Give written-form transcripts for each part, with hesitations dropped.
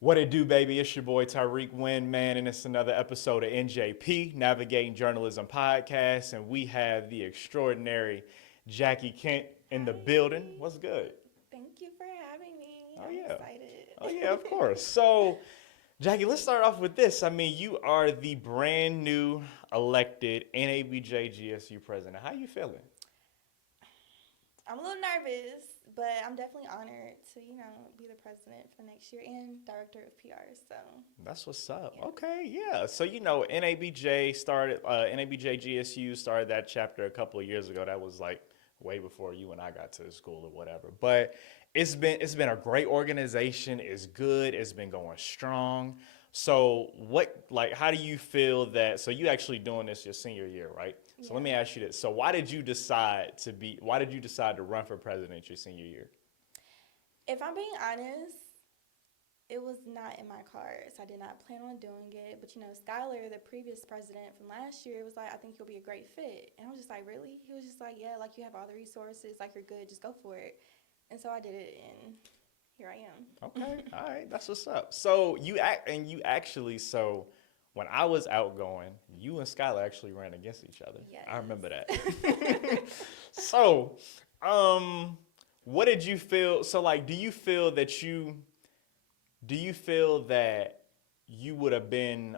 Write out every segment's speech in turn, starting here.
What it do, baby? It's your boy Tyreek Wynn, man, and it's another episode of NJP, Navigating Journalism Podcast, and we have the extraordinary Jackie Kent in the building. Hi. What's good? Thank you for having me. Oh I'm yeah, oh excited. yeah, of course. So, Jackie, let's start off with this. I mean, you are the brand new elected NABJ GSU president. How you feeling? I'm a little nervous, but I'm definitely honored to, be the president for next year and director of PR. So, That's what's up. yeah. Okay, yeah. So NABJ started. NABJ GSU started that chapter a couple of years ago. That was like way before you and I got to the school or whatever. But it's been a great organization. It's good. It's been going strong. So how do you feel that? So you actually doing this your senior year, right? So let Yeah. me ask you this. So why did you decide to run for president your senior year? If I'm being honest, it was not in my cards. I did not plan on doing it. But, Skylar, the previous president from last year, was like, I think you'll be a great fit. And I was just like, really? He was just like, yeah, like you have all the resources, like you're good, just go for it. And so I did it, and here I am. Okay, all right, that's what's up. So you actually when I was outgoing, you and Skylar actually ran against each other. I remember that. Yes. So, um, what did you feel? So, like, do you feel that you would have been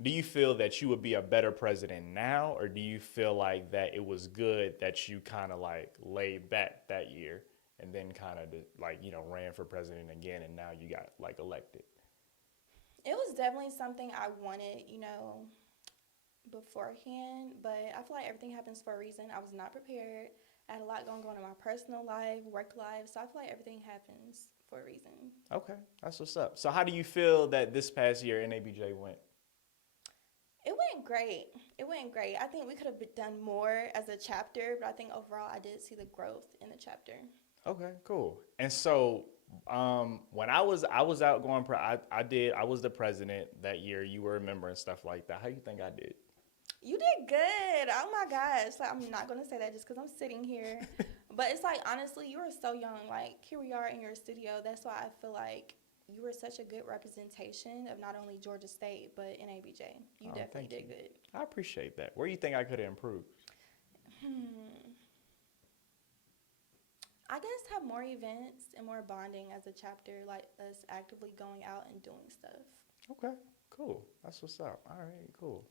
do you feel that you would be a better president now, or do you feel like that it was good that you kind of like laid back that year and then kind of like ran for president again and now you got like elected? It was definitely something I wanted, beforehand, but I feel like everything happens for a reason. I was not prepared. I had a lot going on in my personal life, work life, so I feel like everything happens for a reason. Okay, that's what's up. So how do you feel that this past year NABJ went? It went great. It went great. I think we could have done more as a chapter, but I think overall I did see the growth in the chapter. Okay, cool. And so when I was out going I was the president that year. You were a member and stuff like that. How you think I did? You did good. Oh my gosh. Like, I'm not going to say that just because I'm sitting here. But it's like, honestly, you were so young. Like, here we are in your studio. That's why I feel like you were such a good representation of not only Georgia State, but NABJ. You Oh, definitely thank you. did good. I appreciate that. Where do you think I could have improved? Hmm. I guess have more events and more bonding as a chapter, like us actively going out and doing stuff. Okay, cool. That's what's up. All right, cool.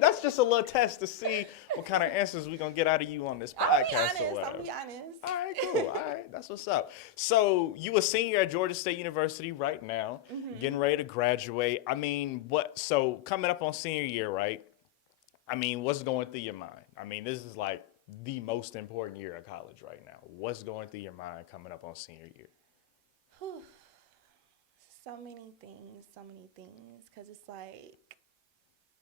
That's just a little test to see what kind of answers we gonna get out of you on this I'll be podcast or honest. whatever. I'll be honest. All right, cool. All right, that's what's up. So you a senior at Georgia State University right now, getting ready to graduate. I mean, what? So coming up on senior year, right? I mean, what's going through your mind? I mean, this is like the most important year of college right now. What's going through your mind coming up on senior year? Whew. So many things, so many things. Because it's like,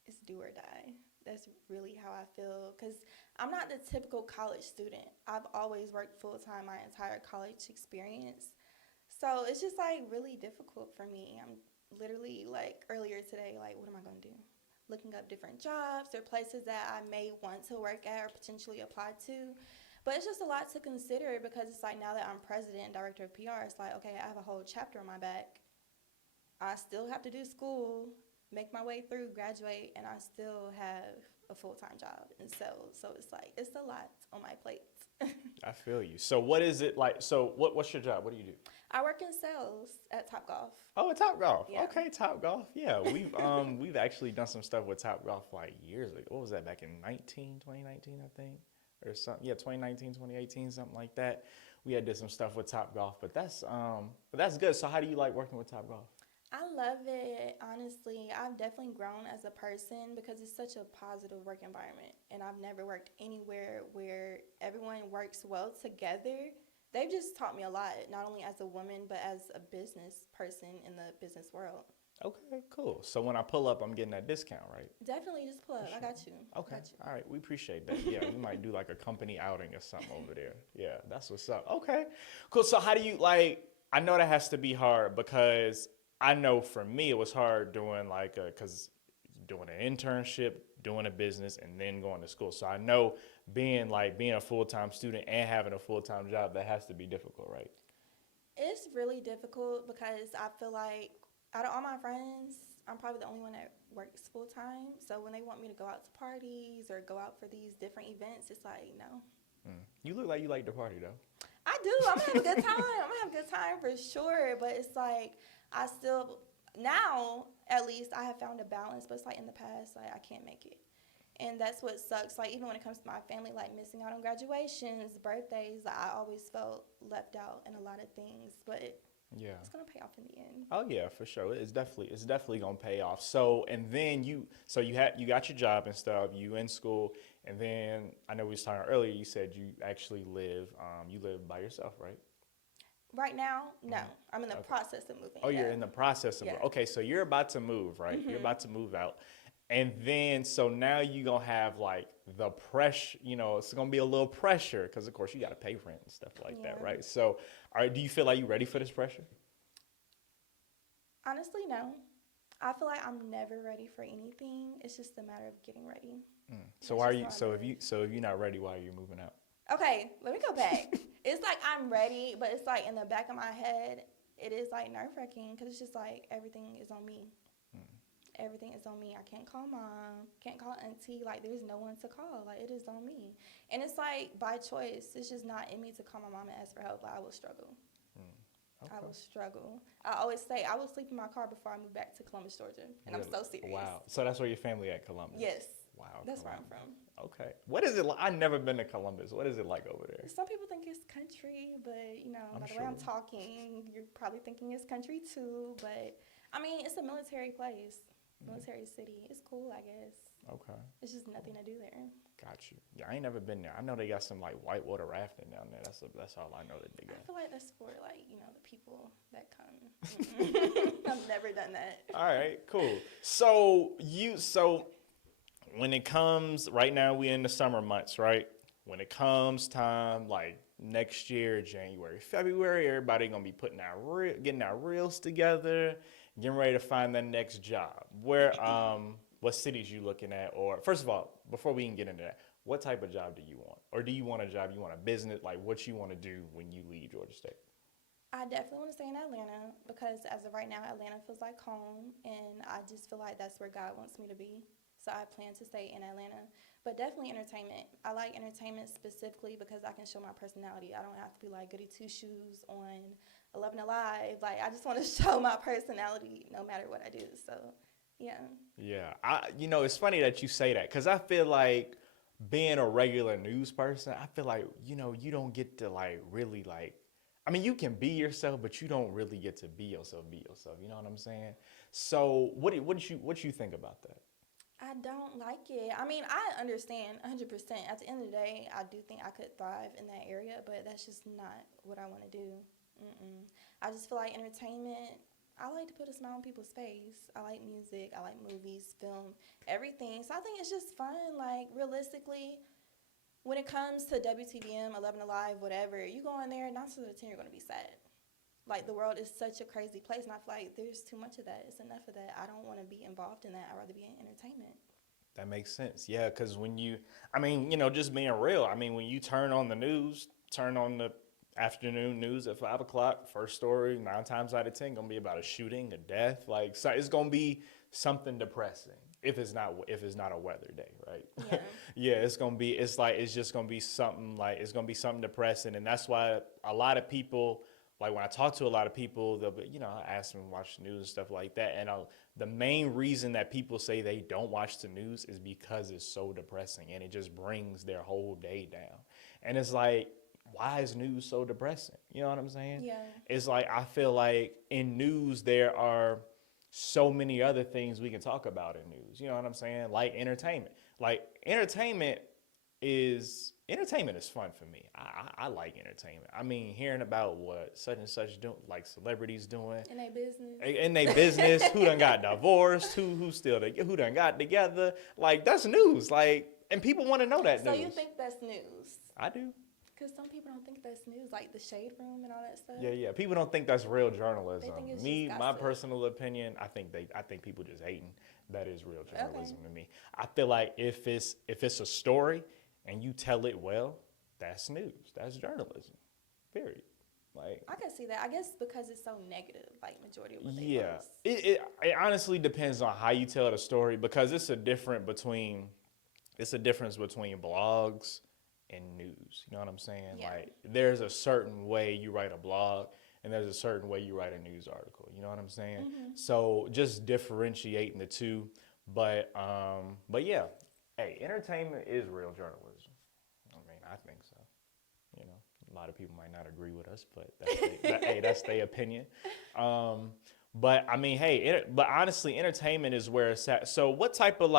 it's do or die. That's really how I feel. Because I'm not the typical college student. I've always worked full time my entire college experience. So it's just like really difficult for me. I'm literally like earlier today, like, what am I going to do? Looking up different jobs or places that I may want to work at or potentially apply to. But it's just a lot to consider because it's like now that I'm president and director of PR, it's like, okay, I have a whole chapter on my back. I still have to do school, make my way through, graduate, and I still have a full time job and sales. So it's like it's a lot on my plate. I feel you. So what is it like? So what's your job? What do you do? I work in sales at Top Golf. Oh, at Top Golf. Yeah. Okay, Top Golf. Yeah, we've actually done some stuff with Top Golf like years ago. What was that, back in 2019, I think, or something? Yeah, 2019, 2018, something like that. We had did some stuff with Top Golf, but that's good. So how do you like working with Top Golf? I love it, honestly. I've definitely grown as a person because it's such a positive work environment. And I've never worked anywhere where everyone works well together. They've just taught me a lot, not only as a woman, but as a business person in the business world. Okay, cool. So when I pull up, I'm getting that discount, right? Definitely just pull up. I got you. I Okay. got All right. We appreciate that. Yeah, we might do like a company outing or something over there. Yeah, that's what's up. Okay. Cool. So how do you like I know that has to be hard because I know for me it was hard doing cuz doing an internship, doing a business and then going to school. So I know being a full-time student and having a full-time job that has to be difficult, right? It's really difficult because I feel like out of all my friends, I'm probably the only one that works full time. So when they want me to go out to parties or go out for these different events, it's like, no. You look like you like to party though. I do. I'm gonna have a good time. I'm gonna have a good time for sure. But it's like I still now at least I have found a balance. But it's like in the past, like I can't make it, and that's what sucks. Like even when it comes to my family, like missing out on graduations, birthdays, like, I always felt left out in a lot of things. But Yeah. it's gonna pay off in the end. Oh yeah, for sure. It's definitely gonna pay off. So and then you got your job and stuff. You in school, and then I know we was talking earlier. You said you actually live by yourself, right? Right now, no. I'm in the Okay. process of moving. Oh, you're yeah. in the process of Yeah. okay. So you're about to move, right? You're about to move out, and then so now you gonna have like the pressure. It's gonna be a little pressure because of course you got to pay rent and stuff like that, Yeah. right? So, do you feel like you ready for this pressure? Honestly, no. I feel like I'm never ready for anything. It's just a matter of getting ready. So That's why are just you? how I So move. if you're not ready, why are you moving out? Okay, let me go back. It's like I'm ready, but it's like in the back of my head, it is like nerve wracking because it's just like everything is on me. Everything is on me. I can't call mom, can't call auntie. Like there's no one to call. Like it is on me, and it's like by choice. It's just not in me to call my mom and ask for help. Like I will struggle. I Okay. will struggle. I always say I will sleep in my car before I move back to Columbus, Georgia, and I'm Really? so serious. Wow. So that's where your family at, Columbus? Yes, Wow. that's where I'm Columbus. from. Okay. What is it like? I've never been to Columbus. What is it like over there? Some people think it's country, but I'm by the way I'm sure. talking, you're probably thinking it's country too. But I mean, it's a military place, military city. It's cool, I guess. Okay. It's just nothing to do there. Got you. Yeah, I ain't never been there. I know they got some like whitewater rafting down there. That's all I know that they I got. feel like that's for like the people that come. I've never done that. All right, cool. So when it comes right now, we in the summer months, right? When it comes time like next year, January, February, everybody gonna be getting our reels together, getting ready to find their next job. What cities you looking at? Or first of all, before we can get into that, what type of job do you want? Or do you want a job? You want a business? Like what you want to do when you leave Georgia State? I definitely want to stay in Atlanta because as of right now, Atlanta feels like home, and I just feel like that's where God wants me to be. So I plan to stay in Atlanta, but definitely entertainment. I like entertainment specifically because I can show my personality. I don't have to be like goody two shoes on 11 Alive. Like I just want to show my personality no matter what I do. So yeah. Yeah, it's funny that you say that because I feel like being a regular news person, I feel like you don't get to like really like. I mean, you can be yourself, but you don't really get to be yourself. Be yourself. You know what I'm saying? So, what you think about that? I don't like it. I mean, I understand 100%. At the end of the day, I do think I could thrive in that area, but that's just not what I want to do. Mm-mm. I just feel like entertainment, I like to put a smile on people's face. I like music, I like movies, film, everything. So I think it's just fun. Like, realistically, when it comes to WTVM, 11 Alive, whatever, you go in there, 9 times out of 10, you're going to be sad. Like, the world is such a crazy place, and I feel like there's too much of that. It's enough of that. I don't want to be involved in that. I'd rather be in entertainment. That makes sense. Yeah, because just being real. I mean, when you turn on the news, turn on the afternoon news at 5 o'clock, first story, 9 times out of 10, gonna be about a shooting, a death. Like, so it's gonna be something depressing if it's not a weather day, right? Yeah. Yeah, it's just gonna be something like it's gonna be something depressing, and that's why a lot of people. Like when I talk to a lot of people, they'll be, I ask them to watch the news and stuff like that. And the main reason that people say they don't watch the news is because it's so depressing and it just brings their whole day down. And it's like, why is news so depressing? You know what I'm saying? Yeah. It's like, I feel like in news, there are so many other things we can talk about in news. You know what I'm saying? Like entertainment. Like entertainment is fun for me. I like entertainment. I mean, hearing about what such and such doing, like celebrities doing In a business. in their business, who done got divorced, who done got together, like that's news. Like, and people want to know that So news. you think that's news? I do. Because some people don't think that's news, like the shade room and all that stuff. Yeah. People don't think that's real journalism. They think it's Me, just my gossip. personal opinion, I think people just hating. That is real journalism to me. I feel like if it's a story and you tell it well, that's news. That's journalism. Period. Like, I can see that. I guess because it's so negative, like majority of what they yeah, post. it honestly depends on how you tell the story because it's a difference between blogs and news. You know what I'm saying? Yeah. Like, there's a certain way you write a blog and there's a certain way you write a news article. You know what I'm saying? Hmm. So just differentiating the two. But yeah, hey, entertainment is real journalism. I mean, I think so. You know, a lot of people might not agree with us, but hey, that's their opinion. Um, but I mean, hey, but honestly, entertainment is where it's at. So, what type of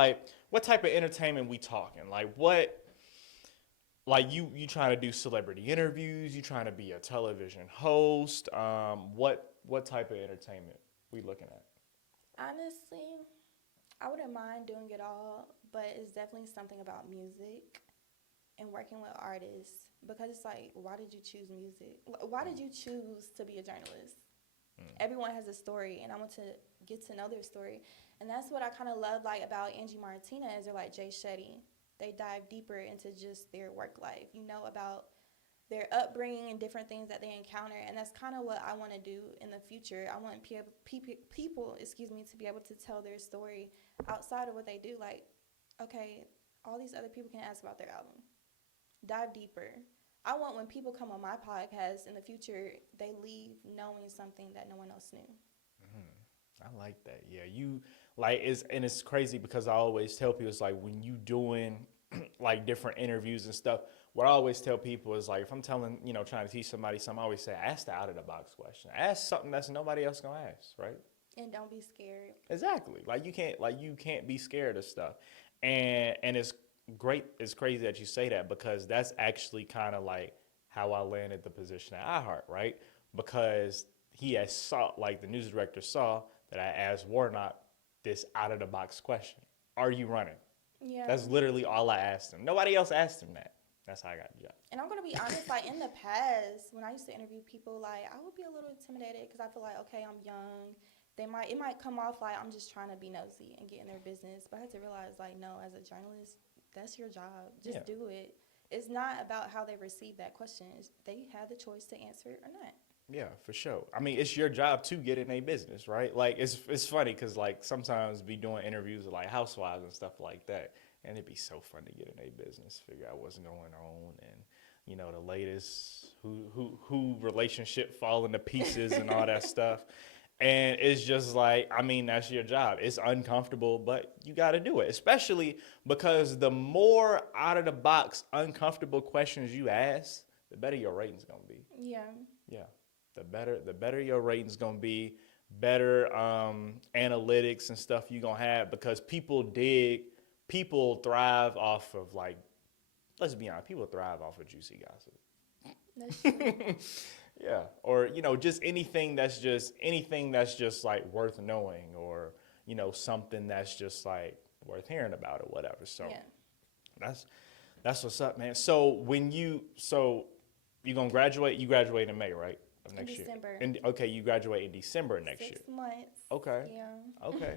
entertainment we talking? Like you trying to do celebrity interviews? You trying to be a television host? What type of entertainment we looking at? Honestly, I wouldn't mind doing it all, but it's definitely something about music and working with artists because it's like, why did you choose music? Why did you choose to be a journalist? Everyone has a story, and I want to get to know their story, and that's what I kind of love like about Angie Martinez or like Jay Shetty. They dive deeper into just their work life, about their upbringing and different things that they encounter, and that's kind of what I want to do in the future. I want people, to be able to tell their story outside of what they do. Like, okay, all these other people can ask about their album. Dive deeper. I want when people come on my podcast in the future, they leave knowing something that no one else knew. I like that. Yeah, you it's crazy because I always tell people it's like when you doing like different interviews and stuff. What I always tell people is like if I'm trying to teach somebody something, I always say ask the out of the box question. Ask something that's nobody else gonna ask, right? And don't be scared. Exactly. You can't be scared of stuff. And it's great. It's crazy that you say that because that's actually kind of like how I landed the position at iHeart, right? Because he has saw like the news director saw that I asked Warnock this out of the box question. Are you running? Yeah. That's literally all I asked him. Nobody else asked him that. That's how I got the job. And I'm gonna be honest, like in the past, when I used to interview people, like I would be a little intimidated because I feel like, okay, I'm young. It might come off like I'm just trying to be nosy and get in their business. But I had to realize, like, no, as a journalist, that's your job. Just do it. It's not about how they receive that question. They have the choice to answer it or not. Yeah, for sure. I mean, it's your job to get in a business, right? Like, it's funny because like sometimes be doing interviews with like housewives and stuff like that, and it'd be so fun to get in a business, figure out what's going on, and the latest who relationship falling to pieces and all that stuff. And it's just like, I mean, that's your job. It's uncomfortable, but you got to do it, especially because the more out of the box, uncomfortable questions you ask, the better your rating's gonna be. Yeah. Yeah, the better your rating's gonna be, better analytics and stuff you gonna have because people thrive off of like, let's be honest, people thrive off of juicy gossip. That's true. Yeah, or just anything that's just like worth knowing, or something that's just like worth hearing about or whatever. So Yeah. that's that's what's up, man. You gonna graduate? You graduate in May, right? Of next year. December. And okay, you graduate in December next year. 6 months. Okay. Yeah. Okay.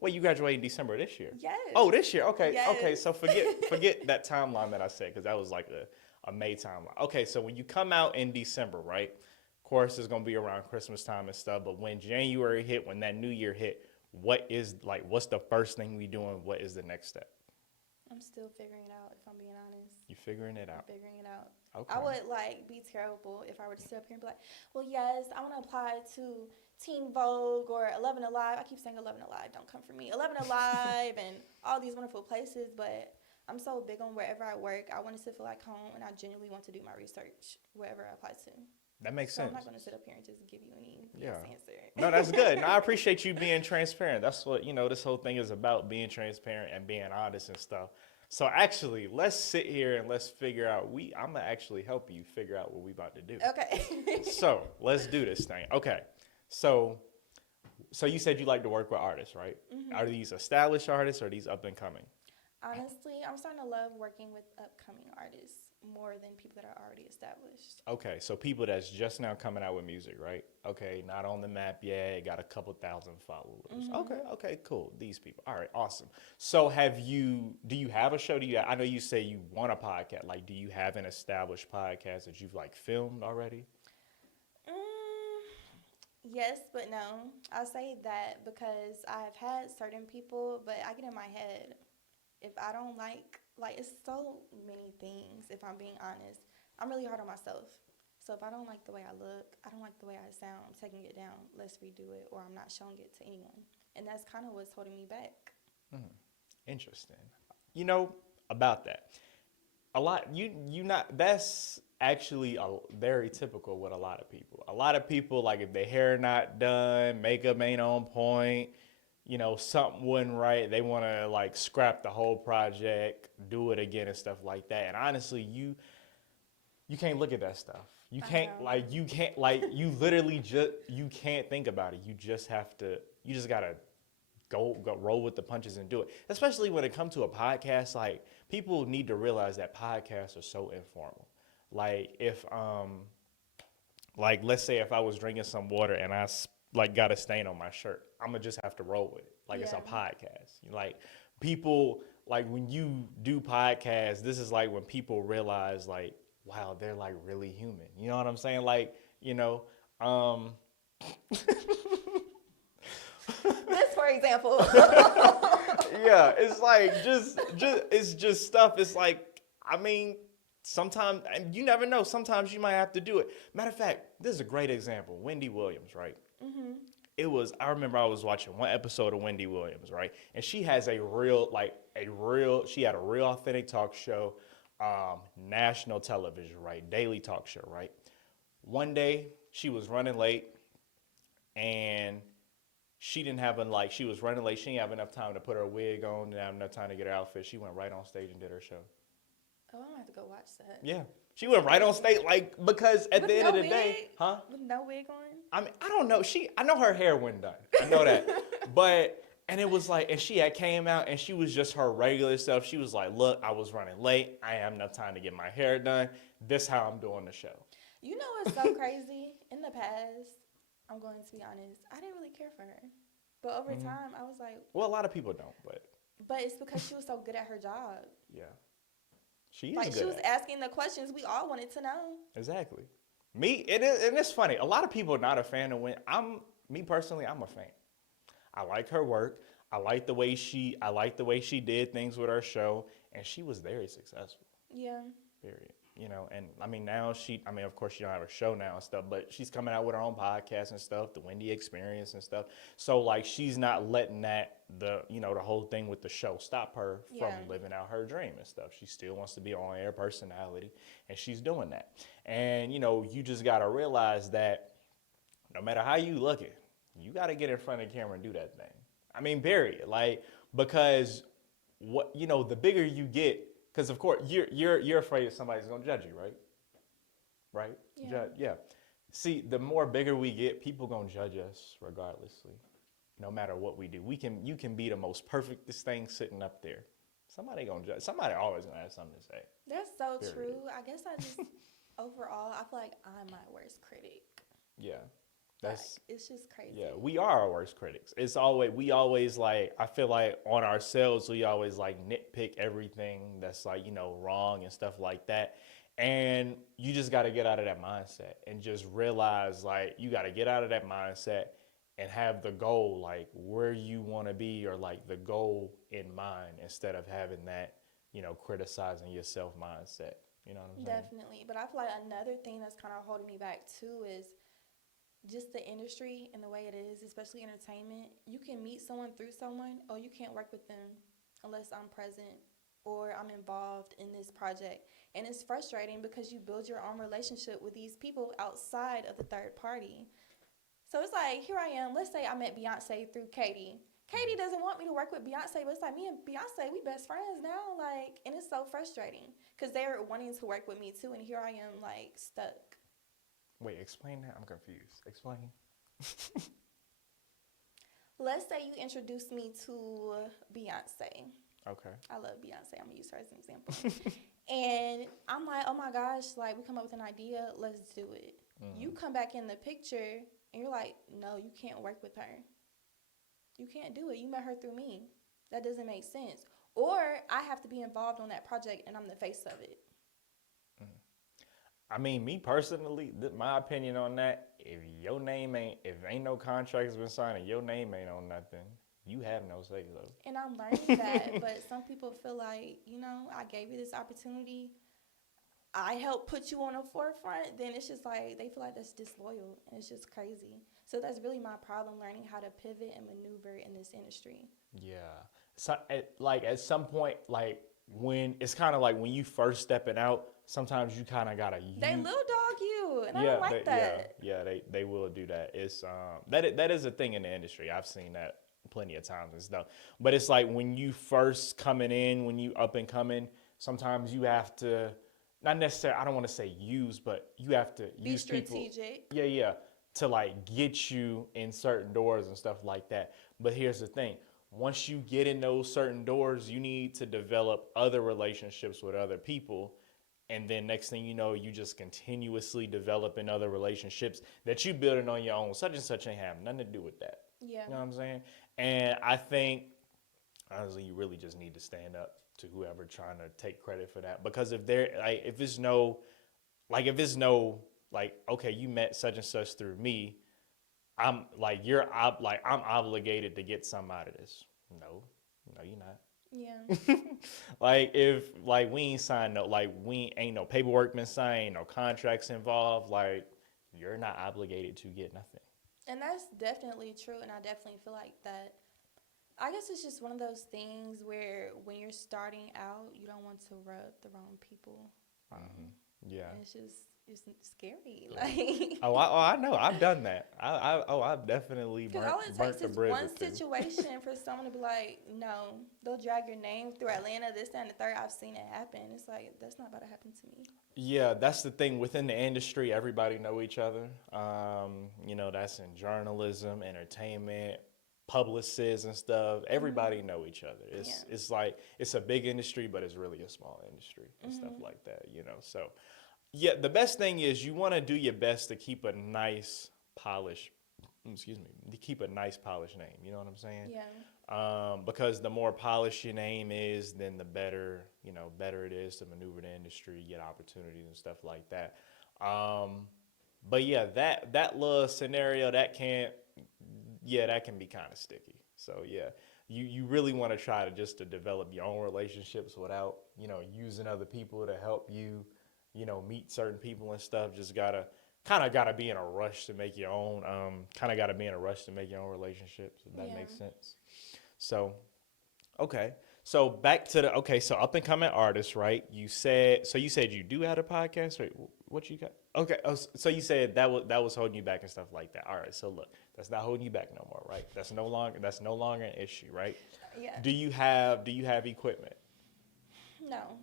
Well, you graduate in December this year. Yes. Oh, this year. Okay. Yes. Okay. So forget that timeline that I said because that was like a May timeline. Okay. So when you come out in December, right? Of course, it's gonna be around Christmas time and stuff. But when January hit, when that New Year hit, what's the first thing we doing? What is the next step? I'm still figuring it out, if I'm being honest. You figuring it out? I'm figuring it out. Okay. I would be terrible if I were to sit up here and be like, well, yes, I want to apply to Teen Vogue or 11 Alive. I keep saying 11 Alive, don't come for me. 11 Alive and all these wonderful places, but I'm so big on wherever I work. I want it to feel like home, and I genuinely want to do my research wherever I apply to. That makes So sense. I'm not going to sit up here and just give you any answer. No, that's good. No, I appreciate you being transparent. That's what, this whole thing is about, being transparent and being honest and stuff. So actually, let's sit here and let's figure out, I'm going to actually help you figure out what we about to do. Okay. So let's do this thing. Okay. So you said you like to work with artists, right? Mm-hmm. Are these established artists or are these up and coming? Honestly, I'm starting to love working with upcoming artists more than people that are already established. Okay, so people that's just now coming out with music, right? Okay, not on the map yet, got a couple thousand followers. Mm-hmm. Okay, cool. These people. All right, awesome. So do you have a show? I know you say you want a podcast. Like, do you have an established podcast that you've like filmed already? Yes, but no. I'll say that because I've had certain people, but I get in my head. If I don't like it's so many things, if I'm being honest. I'm really hard on myself. So if I don't like the way I look, I don't like the way I sound, I'm taking it down. Let's redo it, or I'm not showing it to anyone. And that's kind of what's holding me back. Interesting. You know about that. A lot you not that's actually very typical with a lot of people. A lot of people, like, if their hair not done, makeup ain't on point, something wasn't right, they want to like scrap the whole project, do it again and stuff like that. And honestly, you can't look at that stuff. You I can't know. like you can't like you literally just you can't think about it. You just have to you just gotta go roll with the punches and do it. Especially when it comes to a podcast, like, people need to realize that podcasts are so informal. Like, if like, let's say if I was drinking some water and like got a stain on my shirt, I'm gonna just have to roll with it. Like, it's a Yeah. podcast. Like, people, like, when you do podcasts, this is like when people realize, like, wow, they're like really human. You know what I'm saying? Like, um This, for example. yeah, it's like just it's just stuff. It's like, I mean, sometimes, and you never know. Sometimes you might have to do it. Matter of fact, this is a great example. Wendy Williams, right? It was. I remember I was watching one episode of Wendy Williams, right? And she has a real, like a real. She had a real authentic talk show, national television, right? Daily talk show, right? One day she was running late, and she was running late. She didn't have enough time to put her wig on, didn't have enough time to get her outfit. She went right on stage and did her show. Oh, I'm gonna have to go watch that. Yeah. She went right on stage, like, because at With the end no of the wig? day, huh? With no wig on? I mean, I don't know. I know her hair wasn't done. I know that. And it was like, and she had came out and she was just her regular self. She was like, look, I was running late. I have enough time to get my hair done. This how I'm doing the show. You know what's so crazy? In the past, I'm going to be honest, I didn't really care for her. But over time, I was like, Well, a lot of people don't, but it's because she was so good at her job. yeah. She is Like, good she was at it. asking the questions we all wanted to know. Exactly. And it's funny. A lot of people are not a fan of me personally, I'm a fan. I like her work. I like the way she did things with her show, and she was very successful. Yeah. Period. And I mean, of course, she don't have a show now and stuff, but she's coming out with her own podcast and stuff, the Wendy Experience and stuff. So, like, she's not letting the whole thing with the show stop her from Yeah. living out her dream and stuff. She still wants to be on air personality, and she's doing that. And, you just got to realize that no matter how you look it, you got to get in front of the camera and do that thing. I mean, period. Like, because the bigger you get, because of course you're afraid somebody's gonna judge you, right? Right? Yeah. Yeah. See, the more bigger we get, people gonna judge us regardlessly, no matter what we do. You can be the most perfectest thing sitting up there. Somebody gonna judge. Somebody always gonna have something to say. That's so Period. true. I guess I just, overall, I feel like I'm my worst critic. Yeah. Like, it's just crazy. Yeah, we are our worst critics. We always, like, I feel like on ourselves, we always like nitpick everything that's, like, wrong and stuff like that. And you just got to get out of that mindset and just realize, like, you got to get out of that mindset and have the goal, like, where you want to be, or like the goal in mind, instead of having that, criticizing yourself mindset. You know what I'm saying? Definitely. But I feel like another thing that's kind of holding me back too is just the industry and the way it is, especially entertainment. You can meet someone through someone, or you can't work with them unless I'm present or I'm involved in this project. And it's frustrating because you build your own relationship with these people outside of the third party. So it's like, here I am. Let's say I met Beyonce through Katie. Katie doesn't want me to work with Beyonce, but it's like, me and Beyonce, we best friends now. Like, and it's so frustrating because they're wanting to work with me too, and here I am, like, stuck. Wait, explain that. I'm confused. Explain. Let's say you introduce me to Beyonce. Okay. I love Beyonce. I'm going to use her as an example. And I'm like, oh my gosh, like, we come up with an idea. Let's do it. You come back in the picture and you're like, no, you can't work with her. You can't do it. You met her through me. That doesn't make sense. Or I have to be involved on that project and I'm the face of it. I mean, me personally, my opinion on that, if ain't no contract has been signed and your name ain't on nothing, you have no say so. And I'm learning that, but some people feel like, I gave you this opportunity. I helped put you on the forefront, then it's just like they feel like that's disloyal, and it's just crazy. So that's really my problem, learning how to pivot and maneuver in this industry. Yeah. So at some point, like when it's kind of like when you first stepping out, sometimes you kind of gotta They use. little dog you, and I Yeah, don't like that. they will do that. It's that is a thing in the industry. I've seen that plenty of times and stuff. But it's like when you first coming in, when you up and coming, sometimes you have to not necessarily. I don't want to say use, but you have to Be use people. strategic. Yeah, to like get you in certain doors and stuff like that. But here's the thing. Once you get in those certain doors, you need to develop other relationships with other people. And then next thing you know, you just continuously developing other relationships that you building on your own. Such and such ain't have nothing to do with that. Yeah. You know what I'm saying? And I think honestly, you really just need to stand up to whoever trying to take credit for that. Because if there like if it's no like okay, you met such and such through me, I'm like I'm obligated to get some out of this. No, you're not. Yeah. Like if like we ain't signed no like we ain't no paperwork been signed, no contracts involved, like you're not obligated to get nothing. And that's definitely true, and I definitely feel like that. I guess it's just one of those things where when you're starting out, you don't want to rub the wrong people. Yeah. And it's scary. Like, I know. I've done that. I've definitely because all it burnt takes the is bridge one or two. situation for someone to be like, no, they'll drag your name through Atlanta, this, that, and the third. I've seen it happen. It's like, that's not about to happen to me. Yeah, that's the thing. Within the industry, everybody know each other. That's in journalism, entertainment, publicists and stuff. Everybody know each other. It's like it's a big industry, but it's really a small industry and stuff like that. So yeah, the best thing is you want to do your best to keep a nice polish. Excuse me, to keep a nice polished name. You know what I'm saying? Yeah. Because the more polished your name is, then the better, better it is to maneuver the industry, get opportunities and stuff like that. But yeah, that little scenario that can be kind of sticky. So yeah, you really want to try to develop your own relationships without, using other people to help you, meet certain people and stuff. Just gotta be in a rush to make your own relationships, if that makes sense. So okay, so back to so up and coming artists, right? You said you do have a podcast, right? What you got? Okay, so you said that was holding you back and stuff like that. All right, so look, that's not holding you back no more, right? That's no longer an issue, right? Yeah. Do you have equipment? No,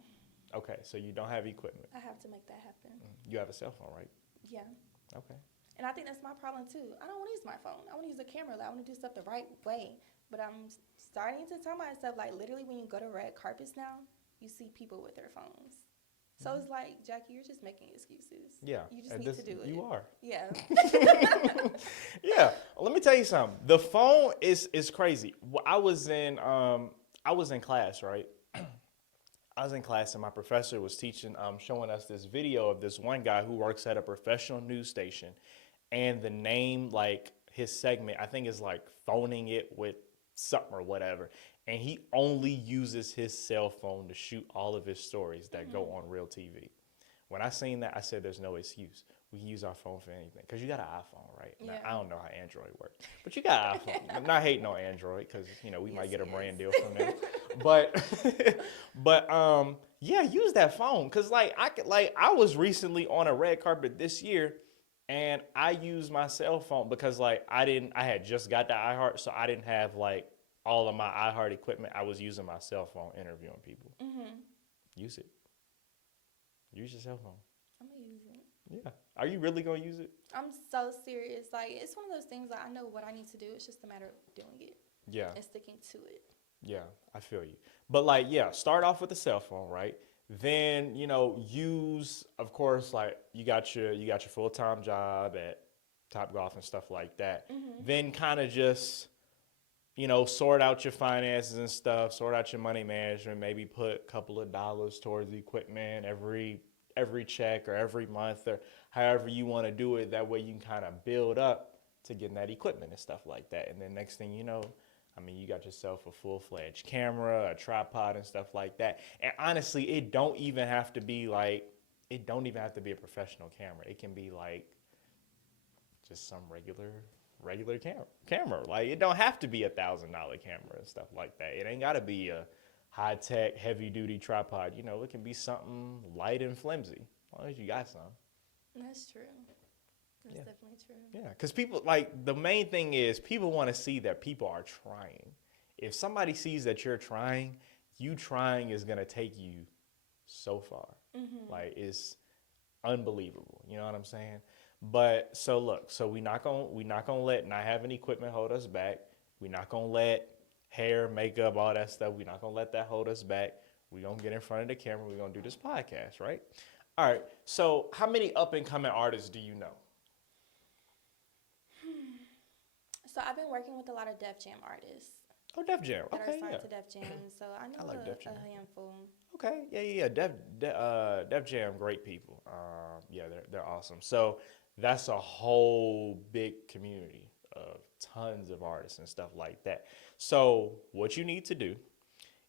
Okay, so you don't have equipment. I have to make that happen. You have a cell phone, right? Yeah. Okay. And I think that's my problem too. I don't want to use my phone. I want to use a camera. Like, I want to do stuff the right way. But I'm starting to tell myself, like, literally when you go to red carpets now, you see people with their phones. So it's like, Jackie, you're just making excuses. Yeah. You just need to do it. You are. Yeah. Yeah. Let me tell you something. The phone is crazy. I was in class, right? I was in class and my professor was teaching, showing us this video of this one guy who works at a professional news station, and the name, like his segment, I think is like phoning it with something or whatever. And he only uses his cell phone to shoot all of his stories that go on real TV. When I seen that, I said, "There's no excuse. We can use our phone for anything." Because you got an iPhone, right? Yeah. Now, I don't know how Android works, but you got an iPhone. I'm not hating on Android because we might get a brand deal from them. But yeah, use that phone because I was recently on a red carpet this year, and I used my cell phone because I had just got the iHeart, so I didn't have all of my iHeart equipment. I was using my cell phone interviewing people. Use it. Use your cell phone. I'm going to use it. Yeah. Are you really going to use it? I'm so serious. Like, it's one of those things I know what I need to do. It's just a matter of doing it. Yeah. And sticking to it. Yeah, I feel you. But start off with the cell phone, right? Then, use, of course, you got your full-time job at Topgolf and stuff like that. Then kind of just sort out your finances and stuff, sort out your money management, maybe put a couple of dollars towards the equipment every every check or every month or however you want to do it. That way you can kind of build up to getting that equipment and stuff like that. And then next thing you know, I mean, you got yourself a full-fledged camera, a tripod and stuff like that. And honestly, it don't even have to be a professional camera. It can be like just some regular camera. Like it don't have to be $1,000 camera and stuff like that. It ain't got to be a high tech, heavy duty tripod. You know, it can be something light and flimsy, as long as you got some. That's true. That's definitely true. Yeah, because people like the main thing is people want to see that people are trying. If somebody sees that you're trying, you trying is gonna take you so far. Like it's unbelievable. You know what I'm saying? But so look, so we not gonna let not having equipment hold us back. We're not gonna let hair, makeup, all that stuff. We're not gonna let that hold us back. We're gonna get in front of the camera. We're gonna do this podcast, right? All right. So how many up and coming artists do you know? So I've been working with a lot of Def Jam artists Oh, Def Jam. that are Okay, signed yeah. to Def Jam. So I know like Def Jam. a handful. Okay, yeah. Def Jam, great people. Yeah, they're awesome. So that's a whole big community of tons of artists and stuff like that. So what you need to do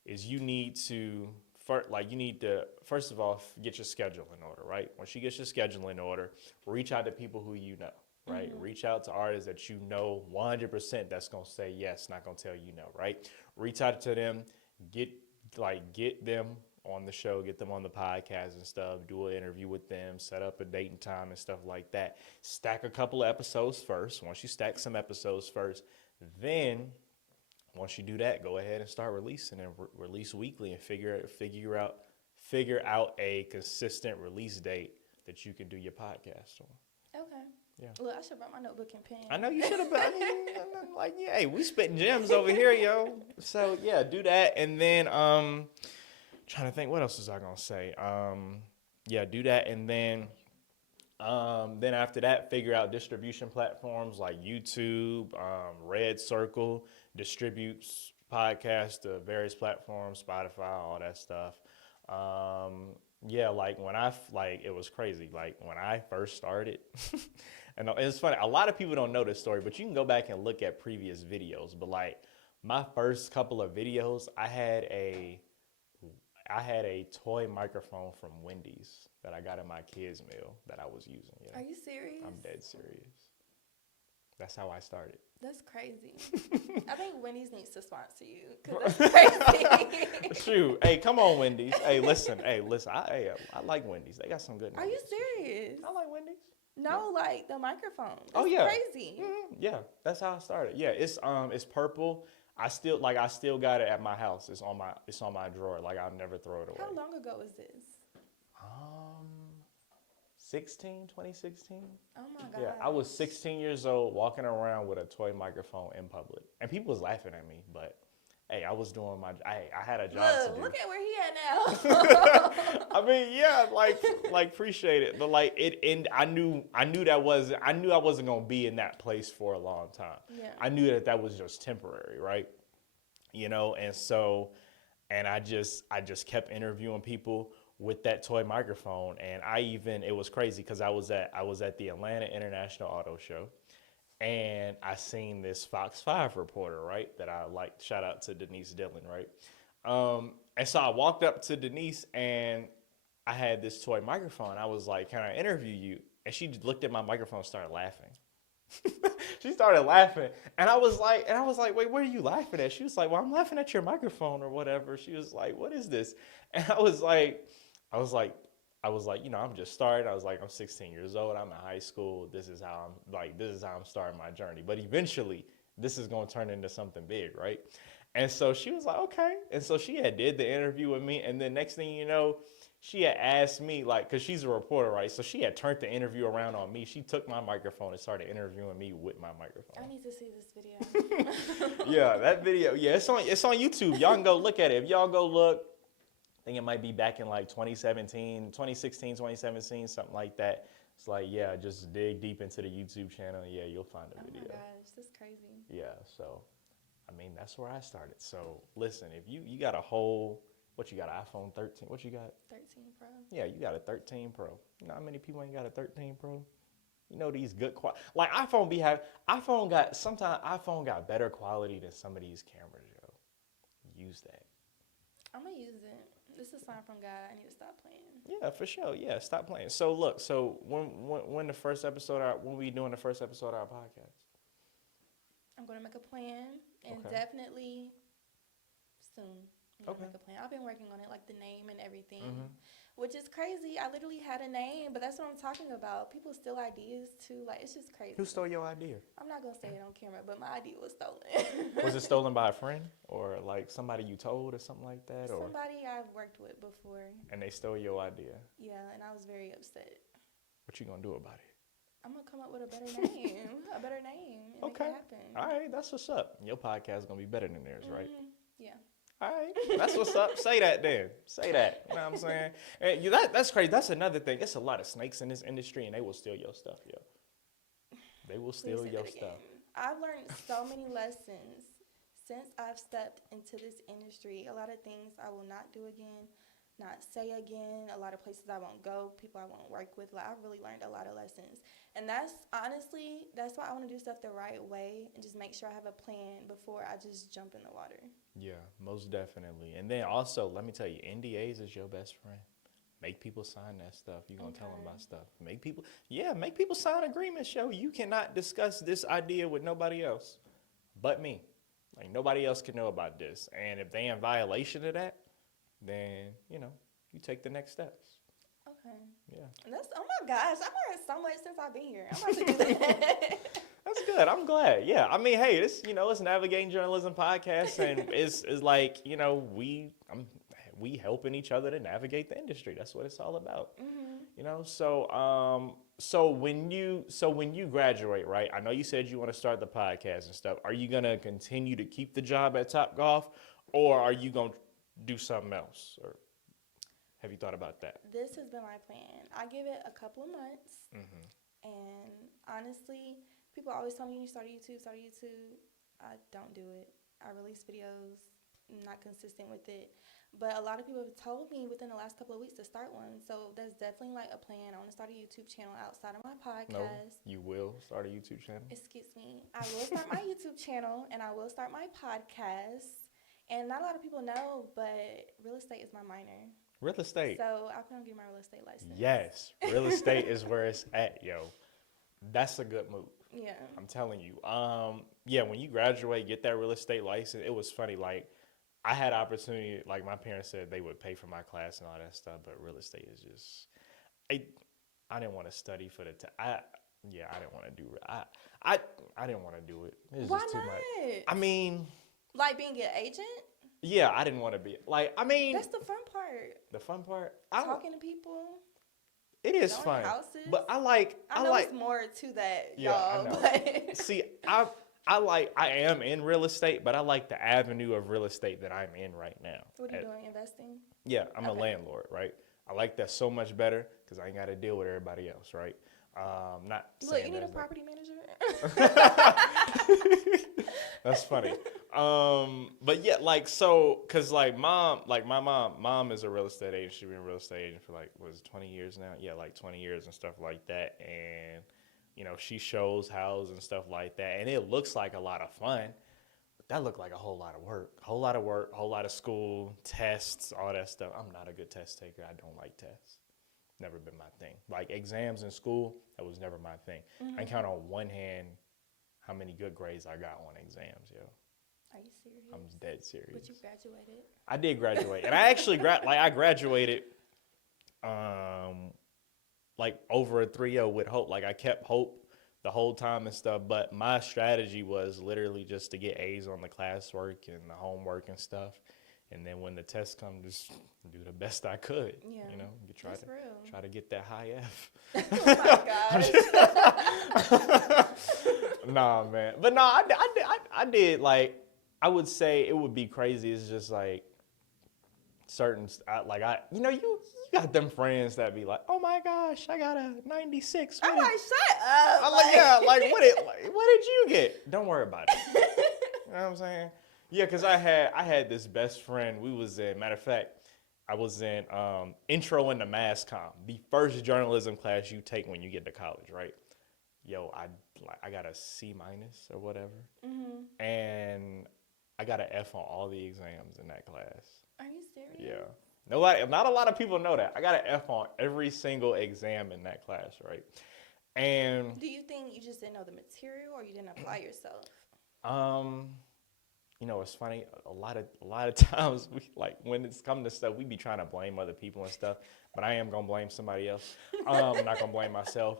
is you need to first of all get your schedule in order, right? Once you get your schedule in order, reach out to people who you know, right? Reach out to artists that you know 100% that's gonna say yes, not gonna tell you no, right? Reach out to them, get them on the show, get them on the podcast and stuff, do an interview with them, set up a date and time and stuff like that. Stack a couple of episodes first. Once you stack some episodes first, then once you do that, go ahead and start releasing and release weekly and figure out a consistent release date that you can do your podcast on. Okay. Yeah. Look, I should brought my notebook and pen. I know you should have been like, yeah, hey, we spitting gems over here, yo. So yeah, do that, and then trying to think what else was I gonna say. Yeah, do that, and then after that, figure out distribution platforms like YouTube, Red Circle distributes podcasts to various platforms, Spotify, all that stuff. Yeah, like it was crazy. Like when I first started, and it's funny, a lot of people don't know this story, but you can go back and look at previous videos. But like my first couple of videos, I had a toy microphone from Wendy's that I got in my kids' meal that I was using. Yeah. Are you serious? I'm dead serious. That's how I started. That's crazy. I think Wendy's needs to sponsor you because that's crazy. Shoot, hey, come on, Wendy's. Hey, listen. I like Wendy's. They got some good. Are you nuggets. serious? I like Wendy's. No, like the microphone. That's Oh yeah, crazy. Yeah, that's how I started. Yeah, it's purple. I still got it at my house. It's on my drawer. Like I'll never throw it away. How long ago was this? 2016. Oh my god. Yeah, I was 16 years old walking around with a toy microphone in public. And people was laughing at me, but hey, I was doing I had a job to do. Look at where he at now. I mean, yeah, like appreciate it. But like and I knew I wasn't gonna be in that place for a long time. Yeah. I knew that was just temporary, right? You know, and I just kept interviewing people with that toy microphone, and it was crazy because I was at the Atlanta International Auto Show, and I seen this Fox 5 reporter, right, that I liked. Shout out to Denise Dillon, right? And so I walked up to Denise, and I had this toy microphone. I was like, "Can I interview you?" And she looked at my microphone and started laughing. She started laughing, and I was like, "Wait, what are you laughing at?" She was like, "Well, I'm laughing at your microphone or whatever." She was like, "What is this?" And I was like, you know, I'm just starting. I was like, I'm 16 years old. I'm in high school. This is how I'm starting my journey. But eventually, this is going to turn into something big, right? And so she was like, okay. And so she did the interview with me. And then next thing you know, she had asked me, like, because she's a reporter, right? So she had turned the interview around on me. She took my microphone and started interviewing me with my microphone. I need to see this video. Yeah, that video. Yeah, it's on YouTube. Y'all can go look at it. If y'all go look, I think it might be back in like 2016, 2017, something like that. It's like, yeah, just dig deep into the YouTube channel. Yeah, you'll find a video. Oh my gosh, that's crazy. Yeah, so, I mean, that's where I started. So, listen, if you got a whole What you got, an iPhone 13? What you got? 13 Pro. Yeah, you got a 13 Pro. You know how many people ain't got a 13 Pro? You know these good quality, like sometimes iPhone got better quality than some of these cameras, yo. Use that. I'm gonna use it. This is a sign from God. I need to stop playing. Yeah, for sure. Yeah, stop playing. So look, when the first episode when we doing the first episode of our podcast? I'm gonna make a plan, and Okay. definitely soon. I'm Okay. gonna make a plan. I've been working on it, like the name and everything, Mhm. which is crazy. I literally had a name, but that's what I'm talking about. People steal ideas too. Like, it's just crazy. Who stole your idea? I'm not gonna say it on camera, but my idea was stolen. Was it stolen by a friend or like somebody you told or something like that, or Somebody I've worked with before. and they stole your idea? Yeah, and I was very upset. What you gonna do about it? I'm gonna come up with a better name, and make Okay. it happen. All right, that's what's up. Your podcast is gonna be better than theirs, right? Yeah. All right, that's what's up. Say that then. Say that. You know what I'm saying? And that's crazy. That's another thing. It's a lot of snakes in this industry, and they will steal your stuff, yo. They will Please steal say your that stuff. again. I've learned so many lessons since I've stepped into this industry. A lot of things I will not do again, not say again. A lot of places I won't go, people I won't work with. Like, I've really learned a lot of lessons. And that's honestly, that's why I want to do stuff the right way and just make sure I have a plan before I just jump in the water. Yeah, most definitely. And then also, let me tell you, NDAs is your best friend. Make people sign that stuff. You're going to tell them about stuff. Make people sign agreements, yo. You cannot discuss this idea with nobody else but me. Like, nobody else can know about this. And if they in violation of that, then, you take the next steps. Okay. Yeah. And that's, oh my gosh, I've learned so much since I've been here. I'm about to do that. That's good. I'm glad. Yeah. I mean, hey, it's Navigating Journalism podcast, and it's like, we helping each other to navigate the industry. That's what it's all about. Mm-hmm. So when you graduate, right? I know you said you want to start the podcast and stuff. Are you going to continue to keep the job at Topgolf, or are you going to do something else? Or have you thought about that? This has been my plan. I give it a couple of months. Mm-hmm. And honestly, people always tell me you start a YouTube. I don't do it. I release videos, I'm not consistent with it. But a lot of people have told me within the last couple of weeks to start one. So that's definitely like a plan. I want to start a YouTube channel outside of my podcast. No, you will start a YouTube channel? Excuse me. I will start my YouTube channel and I will start my podcast. And not a lot of people know, but real estate is my minor. Real estate. So I plan on getting my real estate license. Yes, real estate is where it's at, yo. That's a good move. Yeah. I'm telling you. Yeah, when you graduate, get that real estate license. It was funny. Like, I had opportunity. Like, my parents said they would pay for my class and all that stuff, but real estate is just. I didn't want to study for the. I didn't want to do. I didn't want to do it. It was Why just too not? much. I mean. Like being an agent? Yeah, I didn't want to be like. I mean. That's the fun part. The fun part. Talking to people. It is Showing fun, houses. but I know like it's more to that, yeah, y'all. I know. But See, I am in real estate, but I like the avenue of real estate that I'm in right now. What are you doing? Investing? Yeah, I'm a Okay. landlord, right? I like that so much better because I ain't got to deal with everybody else, right? Not Look, saying you need a that's like- property manager. That's funny. But yeah, like, so, cause like my mom is a real estate agent. She's been a real estate agent for 20 years now? Yeah, like 20 years and stuff like that. And, she shows houses and stuff like that. And it looks like a lot of fun, but that looked like a whole lot of work, whole lot of school, tests, all that stuff. I'm not a good test taker. I don't like tests. Never been my thing. Like exams in school, that was never my thing. Mm-hmm. I can count on one hand how many good grades I got on exams, yo. Are you serious? I'm dead serious. But you graduated. I did graduate, and I actually I graduated, over a 3.0 with hope. Like I kept hope the whole time and stuff. But my strategy was literally just to get A's on the classwork and the homework and stuff, and then when the test come, just do the best I could. Yeah. Try real. to get that high F. Oh my gosh. Nah, man. But no, I did, like, I would say it would be crazy. It's just like certain, you got them friends that be like, oh my gosh, I got a 96. I'm like, shut up. I'm like, yeah, like, what did you get? Don't worry about it. You know what I'm saying? Yeah, because I had this best friend. We was in, matter of fact, I was in intro into mass comm, the first journalism class you take when you get to college, right? Yo, I got a C minus or whatever, and I got an F on all the exams in that class. Are you serious? Yeah, nobody, not a lot of people know that. I got an F on every single exam in that class, right? And Do you think you just didn't know the material, or you didn't apply yourself? um, you know, it's funny. A lot of times, we like when it's come to stuff, we be trying to blame other people and stuff. But I am gonna blame somebody else. I'm not gonna blame myself.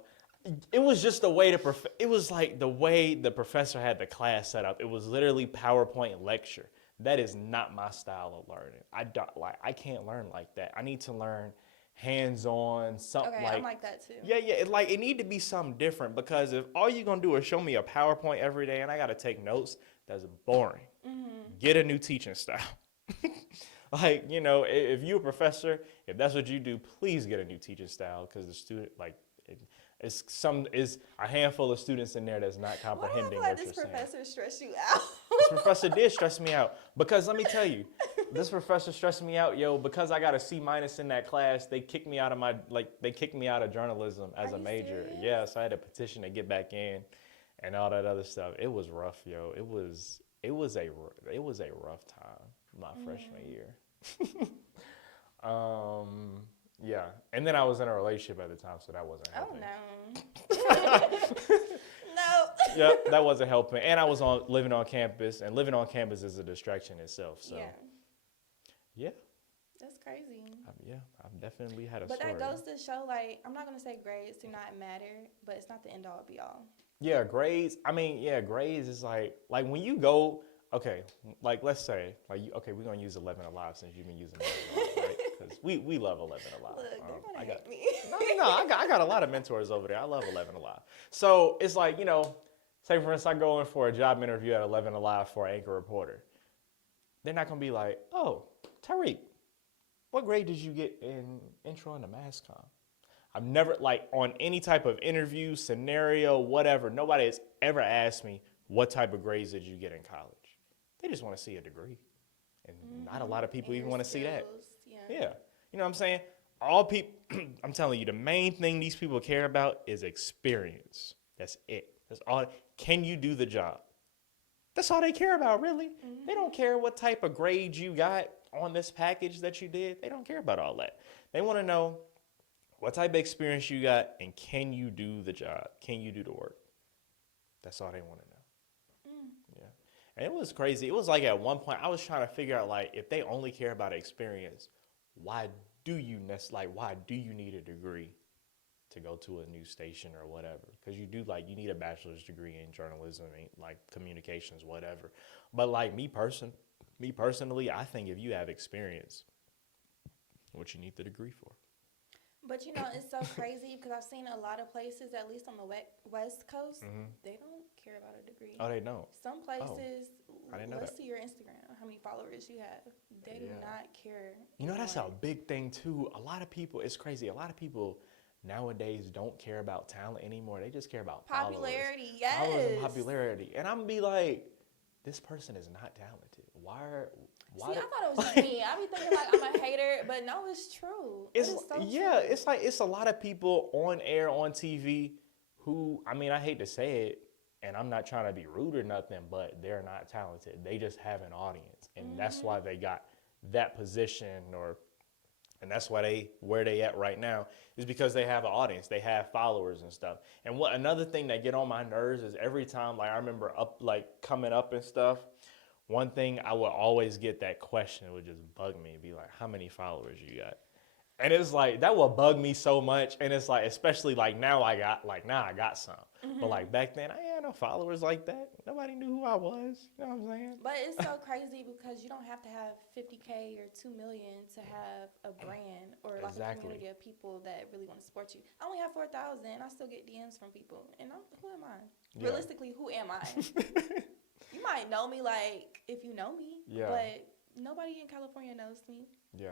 It was just the way it was like the way the professor had the class set up. It was literally PowerPoint lecture. That is not my style of learning. I can't learn like that. I need to learn hands-on, something Okay, I'm like that too. yeah, it need to be something different, because if all you're gonna do is show me a PowerPoint every day and I gotta take notes, that's boring. Get a new teaching style. Like, you know, if you're a professor, if that's what you do, please get a new teaching style, because the student, like, is a handful of students in there that's not Why do I comprehending feel what like you're this saying. professor stressed you out? This professor did stress me out, because let me tell you, this professor stressed me out, yo, because I got a C minus in that class. They kicked me out of journalism as Are a you major. serious? Yeah, so I had a petition to get back in, and all that other stuff. It was rough, yo. It was a rough time my freshman year. Yeah, and then I was in a relationship at the time, so that wasn't Oh helping. no. No. Yep, that wasn't helping. And I was living on campus, and living on campus is a distraction itself. So yeah, That's crazy. I've definitely had a But story. that goes to show, like, I'm not gonna say grades do not matter, but it's not the end all be all. Yeah, grades. I mean, yeah, grades is like when you go. Okay, like let's say okay, we're gonna use 11 Alive since you've been using 11 Alive, right? Because we love 11 Alive. Look, they're gonna I got hate me. no, I got a lot of mentors over there. I love 11 Alive. So it's like, you know, say for instance, I go in for a job interview at 11 Alive for an anchor reporter. They're not gonna be like, oh, Tariq, what grade did you get in intro into mass comm? I've never, like, on any type of interview, scenario, whatever, nobody has ever asked me, what type of grades did you get in college? They just want to see a degree. And not a lot of people And even your want to see that. skills, Yeah. You know what I'm saying? All people, I'm telling you, the main thing these people care about is experience. That's it. That's all. Can you do the job? That's all they care about, really. They don't care what type of grade you got on this package that you did. They don't care about all that. They want to know what type of experience you got, and can you do the job? Can you do the work? That's all they want to know. Yeah. And it was crazy. It was like at one point I was trying to figure out, like, if they only care about experience, why do you need a degree to go to a new station or whatever? Because you need a bachelor's degree in journalism, like communications, whatever. But like me personally, I think if you have experience, what you need the degree for. But you know, it's so crazy because I've seen a lot of places, at least on the West Coast, they don't care about a degree. Oh, they don't. Some places, I didn't know let's that. see your Instagram, how many followers you have. They do not care. You know, that's a anymore. big thing too. A lot of people, it's crazy. A lot of people nowadays don't care about talent anymore. They just care about Popularity, followers. Followers and yes. popularity. And I'm gonna be like, this person is not talented. Why? See, I thought it was just me. I be thinking like I'm a hater, but no, it's true. It's It is so yeah, true. it's like it's a lot of people on air, on TV who, I mean, I hate to say it, and I'm not trying to be rude or nothing, but they're not talented. They just have an audience, and that's why they got that position, and that's why where they at right now is because they have an audience, they have followers and stuff. And what another thing that get on my nerves is every time, like I remember coming up and stuff. One thing I would always get that question, it would just bug me, be like, how many followers you got? And it's like, that will bug me so much. And it's like, especially like now I got some. But like back then, I had no followers like that. Nobody knew who I was. You know what I'm saying? But it's so crazy because you don't have to have 50K or 2 million to have a brand or like a community of people that really want to support you. I only have 4,000. I still get DMs from people. And who am I? Yeah. Realistically, who am I? You might know me, like, if you know me. Yeah. But nobody in California knows me. Yeah,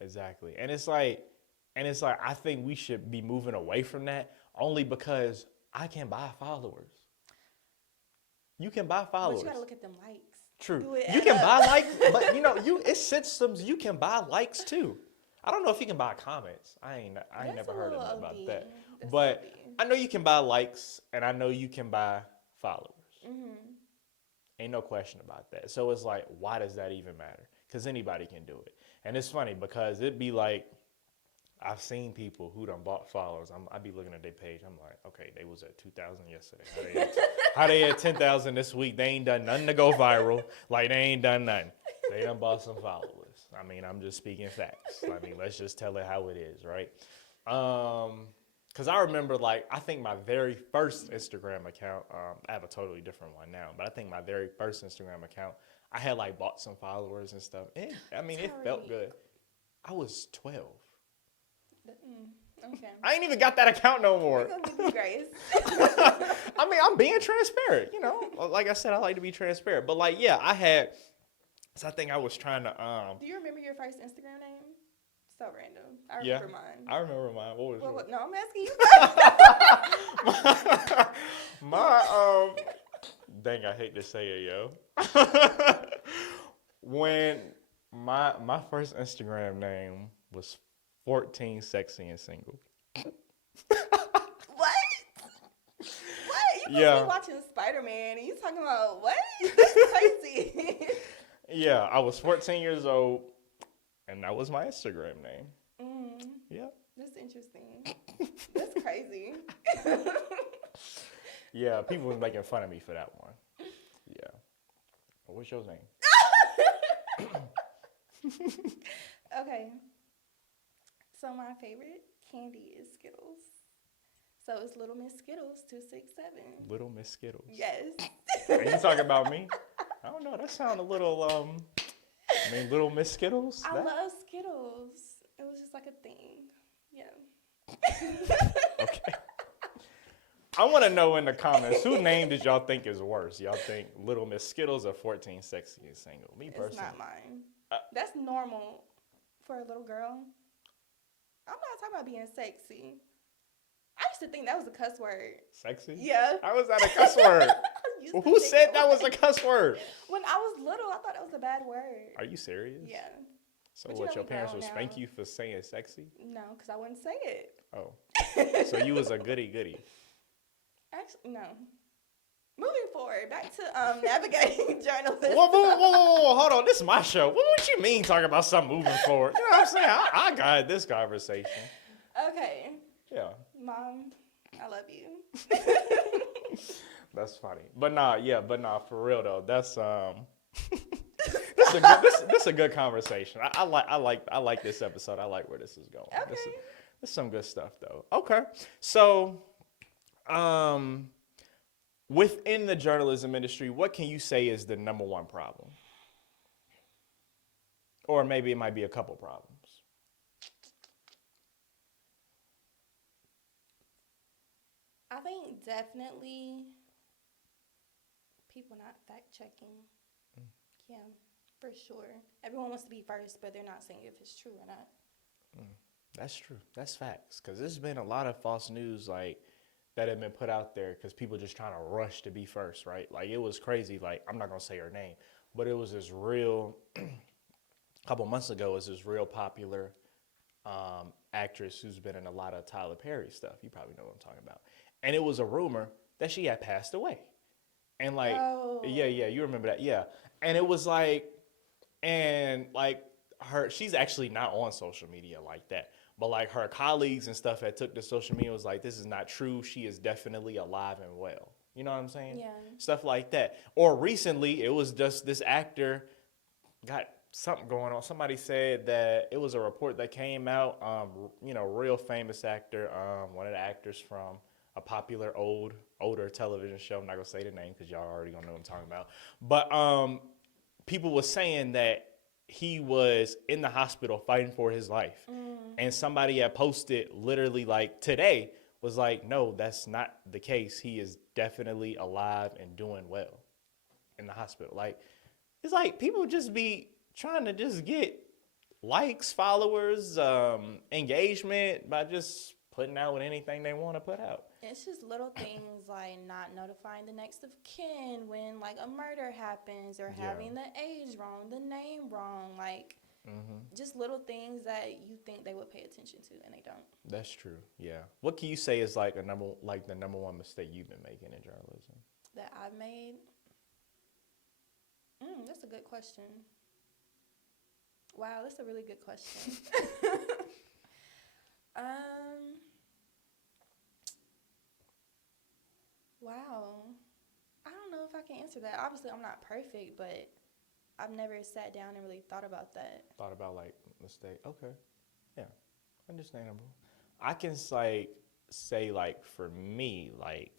exactly. And it's like, I think we should be moving away from that only because I can buy followers. You can buy followers. But you got to look at them likes. True. Do it You add can up? buy likes, but it's systems you can buy likes too. I don't know if you can buy comments. I ain't That's never a heard little about OD. that. That's But OD. I know you can buy likes, and I know you can buy followers. Mhm. Ain't no question about that. So it's like, why does that even matter? Because anybody can do it. And it's funny because it'd be like, I've seen people who done bought followers. I'd be looking at their page. I'm like, okay, they was at 2,000 yesterday. How they at 10,000 this week? They ain't done nothing to go viral. Like, they ain't done nothing. They done bought some followers. I mean, I'm just speaking facts. I mean, let's just tell it how it is, right? Because I remember, like, I think my very first Instagram account, I have a totally different one now, but I think my very first Instagram account, I had, like, bought some followers and stuff. And, I mean, it felt good. I was 12. Okay. I ain't even got that account no more. We're gonna give you grace. I mean, I'm being transparent, Like I said, I like to be transparent. But, like, yeah, so I think I was trying to, Do you remember your first Instagram name? So random. I yeah, remember mine. I remember mine. What was yours? No, I'm asking you. My dang, I hate to say it, yo. When my first Instagram name was 14 Sexy and Single. What? What? You supposed to Yeah. be watching Spider-Man and you talking about what? That's crazy. Yeah, I was 14 years old, and that was my Instagram name. Yeah. That's interesting. That's crazy. Yeah, people was making fun of me for that one. Yeah. What's your name? Okay. So my favorite candy is Skittles. So it's Little Miss Skittles 267. Little Miss Skittles. Yes. Are you talking about me? I don't know. That sounds a little, Little Miss Skittles? I That- love Skittles. It was just like a thing. Yeah. Okay. I want to know in the comments, who name did y'all think is worse? Y'all think Little Miss Skittles or 14 Sexy and Single? Me It's personally. not mine. That's normal for a little girl. I'm not talking about being sexy. I used to think that was a cuss word. Sexy? Yeah. How was that a cuss word? I used to Who think said it that was a cuss word? When I was little, I thought that was a bad word. Are you serious? Yeah. So But what, know your we parents grown would now. spank you for saying sexy? No, because I wouldn't say it. Oh. So you was a goody. Actually, no. Moving forward, back to navigating journalism. Whoa, hold on. This is my show. What you mean talking about something moving forward? You know what I'm saying? I got this conversation. Okay. Yeah. Mom, I love you. That's funny. But nah, for real though. That's this a good conversation. I like this episode. I like where this is going. Okay. This is some good stuff though. Okay. So within the journalism industry, what can you say is the number one problem? Or maybe it might be a couple problems. I think definitely people not fact checking. Yeah, for sure. Everyone wants to be first, but they're not saying if it's true or not. That's true. That's facts. Because there's been a lot of false news like that have been put out there because people just trying to rush to be first, right? Like it was crazy. Like I'm not gonna say her name, but it was this real. A couple months ago, it was this real popular actress who's been in a lot of Tyler Perry stuff. You probably know what I'm talking about. And it was a rumor that she had passed away. And like, yeah, you remember that, yeah. And it was like, she's actually not on social media like that. But like her colleagues and stuff that took to social media was like, this is not true. She is definitely alive and well. You know what I'm saying? Yeah. Stuff like that. Or recently, it was just this actor got something going on. Somebody said that it was a report that came out, real famous actor, one of the actors from a popular older television show. I'm not gonna say the name because y'all already gonna know what I'm talking about. But people were saying that he was in the hospital fighting for his life. And somebody had posted literally like today was like, no, that's not the case. He is definitely alive and doing well in the hospital. Like, it's like people just be trying to just get likes, followers, engagement by just putting out anything they want to put out. It's just little things like not notifying the next of kin when like a murder happens, or Yeah. having the age wrong, the name wrong, like just little things that you think they would pay attention to and they don't. That's true. Yeah. What can you say is like the number one mistake you've been making in journalism? That I've made. That's a good question. Wow, that's a really good question. Wow. I don't know if I can answer that. Obviously, I'm not perfect, but I've never sat down and really thought about that. Thought about like mistake. Okay. Yeah. Understandable. I can like say like for me, like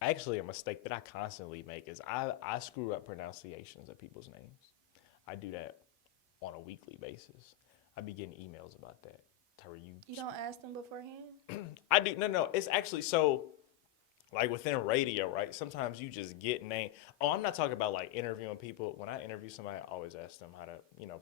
actually a mistake that I constantly make is I screw up pronunciations of people's names. I do that on a weekly basis. I be getting emails about that. Tyra, You don't ask them beforehand? I do. No. It's actually so, like within radio, right? Sometimes you just get name. Oh, I'm not talking about like interviewing people. When I interview somebody, I always ask them how to,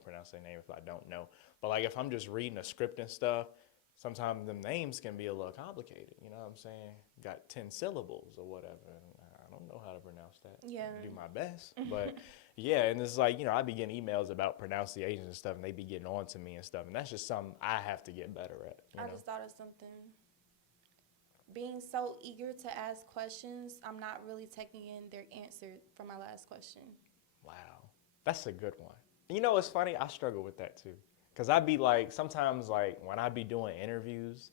pronounce their name if I don't know. But like if I'm just reading a script and stuff, sometimes them names can be a little complicated. You know what I'm saying? Got 10 syllables or whatever. I don't know how to pronounce that. Yeah. I do my best. But yeah, and it's like, I be getting emails about pronunciations and stuff, and they be getting on to me and stuff. And that's just something I have to get better at. I just thought of something. Being so eager to ask questions, I'm not really taking in their answer for my last question. Wow. That's a good one. You know what's funny? I struggle with that too. Because I be like, sometimes like when I be doing interviews,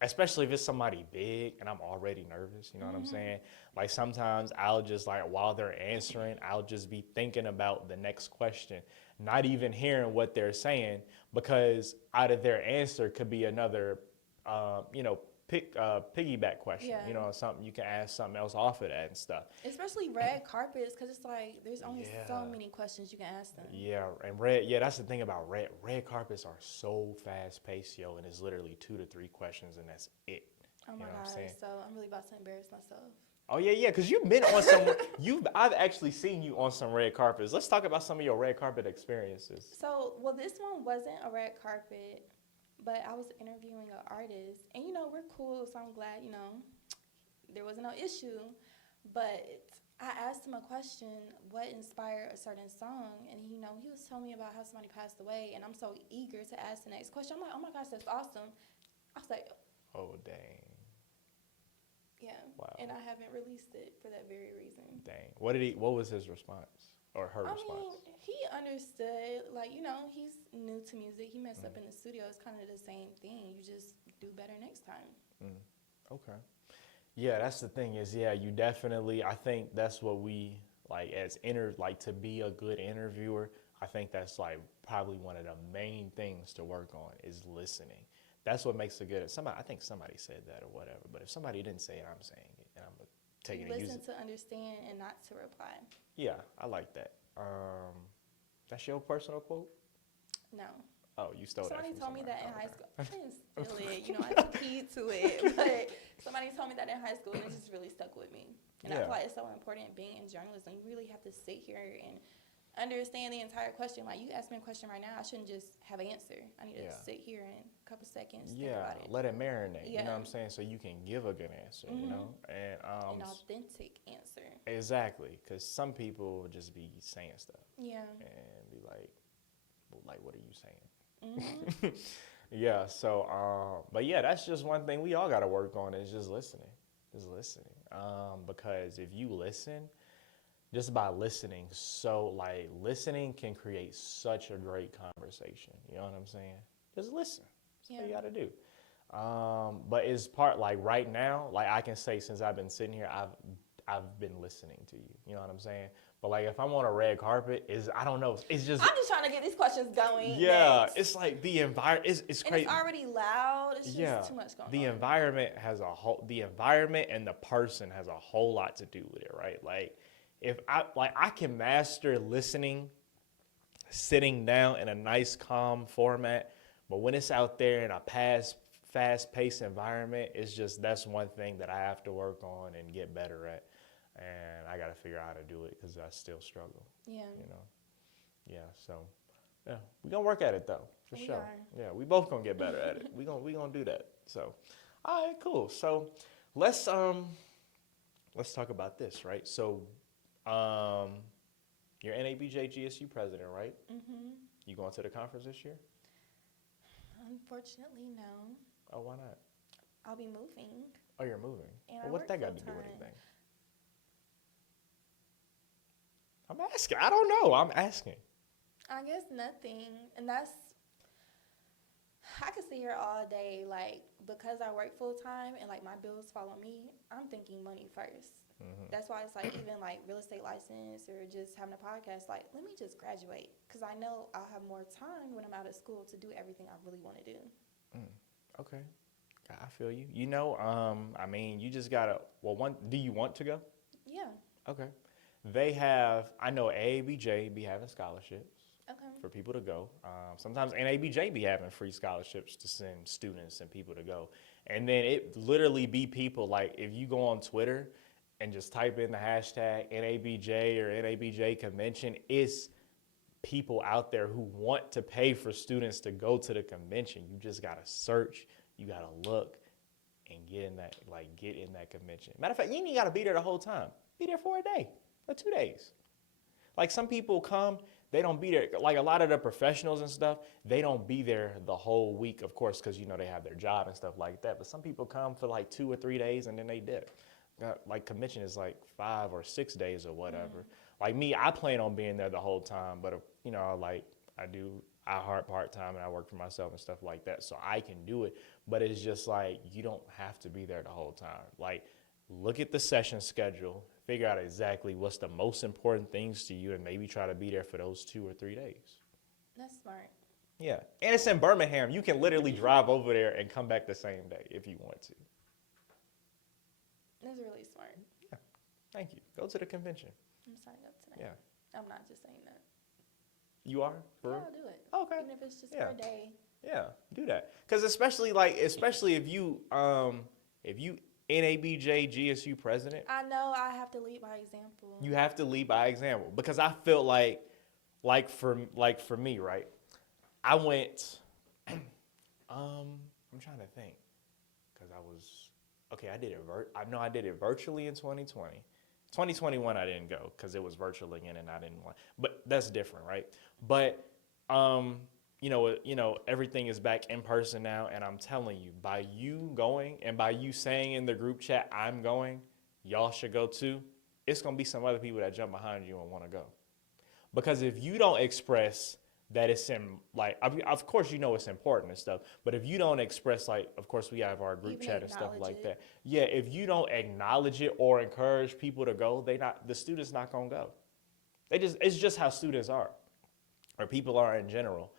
especially if it's somebody big and I'm already nervous, you know what I'm saying? Like sometimes I'll just like, while they're answering, I'll just be thinking about the next question, not even hearing what they're saying, because out of their answer could be another, piggyback question, Yeah. something you can ask something else off of that and stuff. Especially red carpets, because it's like there's only so Yeah. many questions you can ask them. Yeah, and that's the thing about red carpets are so fast paced, yo, and it's literally 2 to 3 questions and that's it. Oh my You know what I'm God, saying? so I'm really about to embarrass myself. Oh yeah, because you've been on some. I've actually seen you on some red carpets. Let's talk about some of your red carpet experiences. So, well, this one wasn't a red carpet, but I was interviewing an artist, and we're cool, so I'm glad, there was no issue. But I asked him a question, what inspired a certain song, and he was telling me about how somebody passed away, and I'm so eager to ask the next question. I'm like, oh my gosh, that's awesome. I was like, Oh dang, yeah. Wow. And I haven't released it for that very reason. dang. What was his response or her response? I mean, he understood, like, he's new to music. He messed up in the studio. It's kind of the same thing. You just do better next time. Okay. Yeah, that's the thing is, yeah, you definitely, I think that's what we, like, to be a good interviewer, I think that's, like, probably one of the main things to work on is listening. That's what makes it good. I think somebody said that or whatever, but if somebody didn't say it, I'm saying it, and I'm going to take it and use it. Listen to understand and not to reply. Yeah, I like that. That's your personal quote? No. Oh, you stole Somebody that from told me that in okay. high school. I didn't steal it. I took heed to it. But somebody told me that in high school, and it just really stuck with me. And I feel like it's so important being in journalism. You really have to sit here and understand the entire question. Like, you ask me a question right now, I shouldn't just have an answer. I need to sit here in a couple seconds, think about it. Let it marinate. Yeah. You know what I'm saying? So you can give a good answer, and An authentic answer. Exactly, because some people would just be saying stuff Yeah. and be like, well, like, what are you saying? Mm-hmm. Yeah, so, but yeah, that's just one thing we all got to work on is just listening. Because if you listen, just by listening, listening can create such a great conversation. You know what I'm saying? Just listen. That's what you got to do. But it's like right now, like I can say since I've been sitting here, I've been listening to you. You know what I'm saying? But like if I'm on a red carpet, I don't know. It's just I'm just trying to get these questions going. Yeah, next. it's like the environment. It's crazy. And it's already loud. It's just too much going on. The environment and the person has a whole lot to do with it, right? Like if I can master listening, sitting down in a nice calm format, but when it's out there in a fast-paced environment, that's one thing that I have to work on and get better at. And I got to figure out how to do it because I still struggle. Yeah. Yeah. So Yeah, we gonna work at it though, for We sure. are. Yeah, we both gonna get better at it. We gonna do that. So, all right, cool. So, let's talk about this, right? So, um, you're NABJ GSU president, right? Mhm. You going to the conference this year? Unfortunately, no. Oh, why not? I'll be moving, Oh, you're moving. and Well, I what's work that full got to do with time. anything? I'm asking. I don't know. I'm asking. I guess nothing, and that's. I could sit here all day, like because I work full time and like my bills follow me. I'm thinking money first. Hmm. That's why it's like even like real estate license or just having a podcast. Like, let me just graduate because I know I'll have more time when I'm out of school to do everything I really want to do. Okay. I feel you. I mean, you just gotta. Well, do you want to go? Yeah. Okay. They have. I know AABJ be having scholarships Okay. for people to go. Sometimes NABJ be having free scholarships to send students and people to go. And then it literally be people like if you go on Twitter and just type in the hashtag NABJ or NABJ convention, it's people out there who want to pay for students to go to the convention. You just gotta search, you gotta look, and get in that convention. Matter of fact, you ain't even gotta be there the whole time. Be there for a day or 2 days. Like some people come, they don't be there. Like a lot of the professionals and stuff, they don't be there the whole week, of course, because they have their job and stuff like that. But some people come for like 2 or 3 days and then they dip. Like convention is like 5 or 6 days or whatever. Like me, I plan on being there the whole time, but I do iHeart part time and I work for myself and stuff like that, so I can do it. But it's just like you don't have to be there the whole time. Like look at the session schedule, figure out exactly what's the most important things to you, and maybe try to be there for those 2 or 3 days. That's smart. Yeah, and it's in Birmingham. You can literally drive over there and come back the same day if you want to. That's really smart. Yeah, thank you. Go to the convention. I'm signing up tonight. Yeah, I'm not just saying that. you are. For Yeah, real? I'll do it. Okay. Even if it's just Yeah. for a day. Yeah, do that. Because especially if you NABJ GSU president, I know I have to lead by example. you have to lead by example. Because I feel like for me, right? I went. I'm trying to think. Because I did it. I did it virtually in 2020. 2021 I didn't go because it was virtual again and I didn't want. But that's different, right? But everything is back in person now, and I'm telling you, by you going and by you saying in the group chat, I'm going, y'all should go too, it's gonna be some other people that jump behind you and want to go. Because if you don't express that it's of course it's important and stuff, but if you don't express, like, of course we have our group Even chat and stuff acknowledge like it. that. Yeah, if you don't acknowledge it or encourage people to go, the students not gonna go. It's just how students are, or people are in general.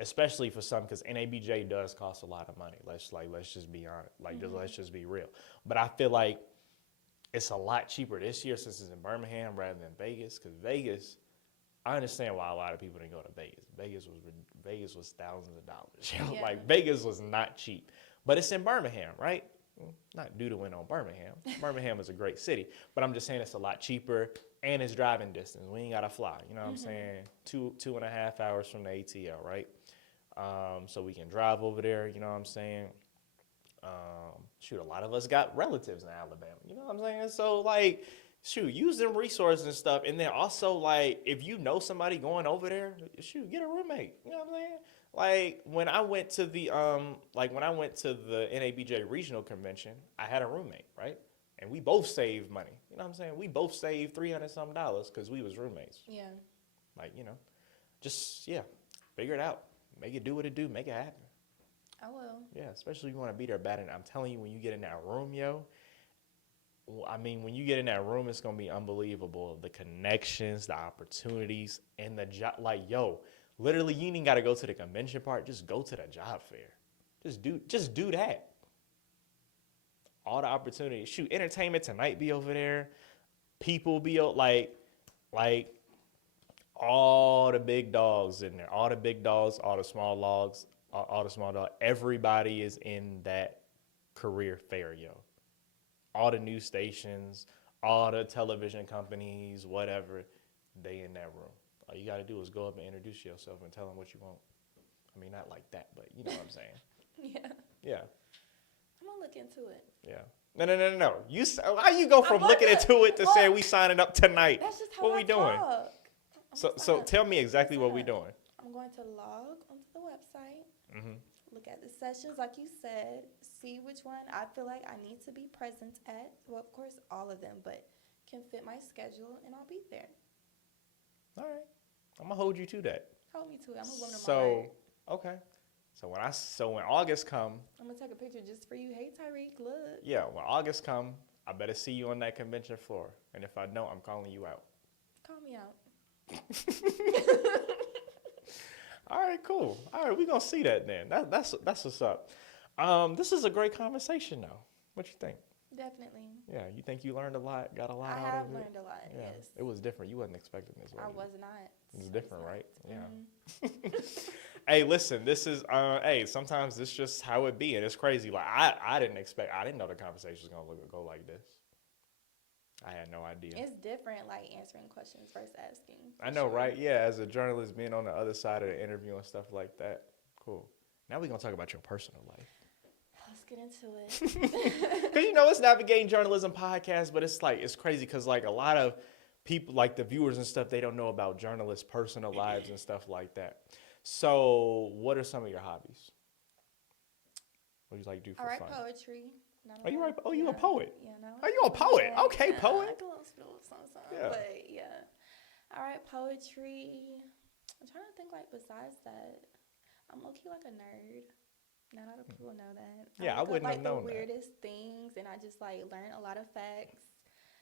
Especially for some, because NABJ does cost a lot of money. Let's just be honest. Let's just be real. But I feel like it's a lot cheaper this year since it's in Birmingham rather than Vegas. Because Vegas, I understand why a lot of people didn't go to Vegas. Vegas was thousands of dollars. Yeah. Like Vegas was not cheap. But it's in Birmingham, right? Not due to win on Birmingham. Birmingham is a great city, but I'm just saying it's a lot cheaper and it's driving distance. We ain't gotta fly. You know what I'm saying? 2.5 hours from the ATL, right? So we can drive over there. You know what I'm saying? A lot of us got relatives in Alabama. You know what I'm saying? So use them resources and stuff. And then also, if you know somebody going over there, get a roommate. You know what I'm saying? Like when I went to the NABJ regional convention, I had a roommate, right? And we both saved money. You know what I'm saying? We both saved $300 some because we was roommates. Yeah. Figure it out. Make it do what it do. Make it happen. I will. Yeah, especially if you want to be there bad. And I'm telling you, when you get in that room, when you get in that room, it's gonna be unbelievable. The connections, the opportunities, and the job. Literally, you ain't even got to go to the convention part. Just go to the job fair. Just do that. All the opportunities. Entertainment Tonight be over there. People be like all the big dogs in there. All the big dogs, all the small dogs, all the small dogs. Everybody is in that career fair, All the news stations, all the television companies, whatever, they in that room. All you got to do is go up and introduce yourself and tell them what you want. I mean, not like that, but you know what I'm saying. Yeah. Yeah. I'm gonna look into it. Yeah. No. How you go from looking into it to saying we signing up tonight? That's just how What I we doing? talk. So tell me exactly what we doing. I'm going to log onto the website, Mm-hmm. look at the sessions like you said, see which one I feel like I need to be present at. Well, of course, all of them, but can fit my schedule, and I'll be there. All right. I'm gonna hold you to that. Hold me to it. I'm a woman of my So word. okay. So when August come, I'm gonna take a picture just for you. Hey, Tyreek, look. yeah, when August come, I better see you on that convention floor. And if I don't, I'm calling you out. Call me out. All right, cool. All right, we gonna see that then. That's what's up. This is a great conversation though. What you think? Definitely. Yeah, you think you learned a lot, got a lot I out have of it? learned a lot. Yeah, Yes. it was different. You wasn't expecting this. I you? was not. It was I different, not. right? Yeah. Mhm. Hey, listen, this is hey, sometimes this just how it be, and it's crazy. Like I didn't know the conversation was gonna go like this. I had no idea. It's different, like answering questions versus asking. I know, right? Yeah, as a journalist, being on the other side of the interview and stuff like that. Cool. Now we're gonna talk about your personal life. Let's get into it. Because you know it's Navigating Journalism podcast, but it's crazy because like a lot of people, like the viewers and stuff, they don't know about journalists' personal lives and stuff like that. So, what are some of your hobbies? What do you like to do for I write fun? poetry. Oh, you write? Oh, you a poet? Yeah, no. Oh, you a poet? Yeah, Okay, yeah, poet. I can little something. Yeah. But yeah, I write poetry. I'm trying to think like besides that, I'm low key like a nerd. Not a lot of people know that. Yeah, I look up, wouldn't have like known the that. weirdest things, and I just like learn a lot of facts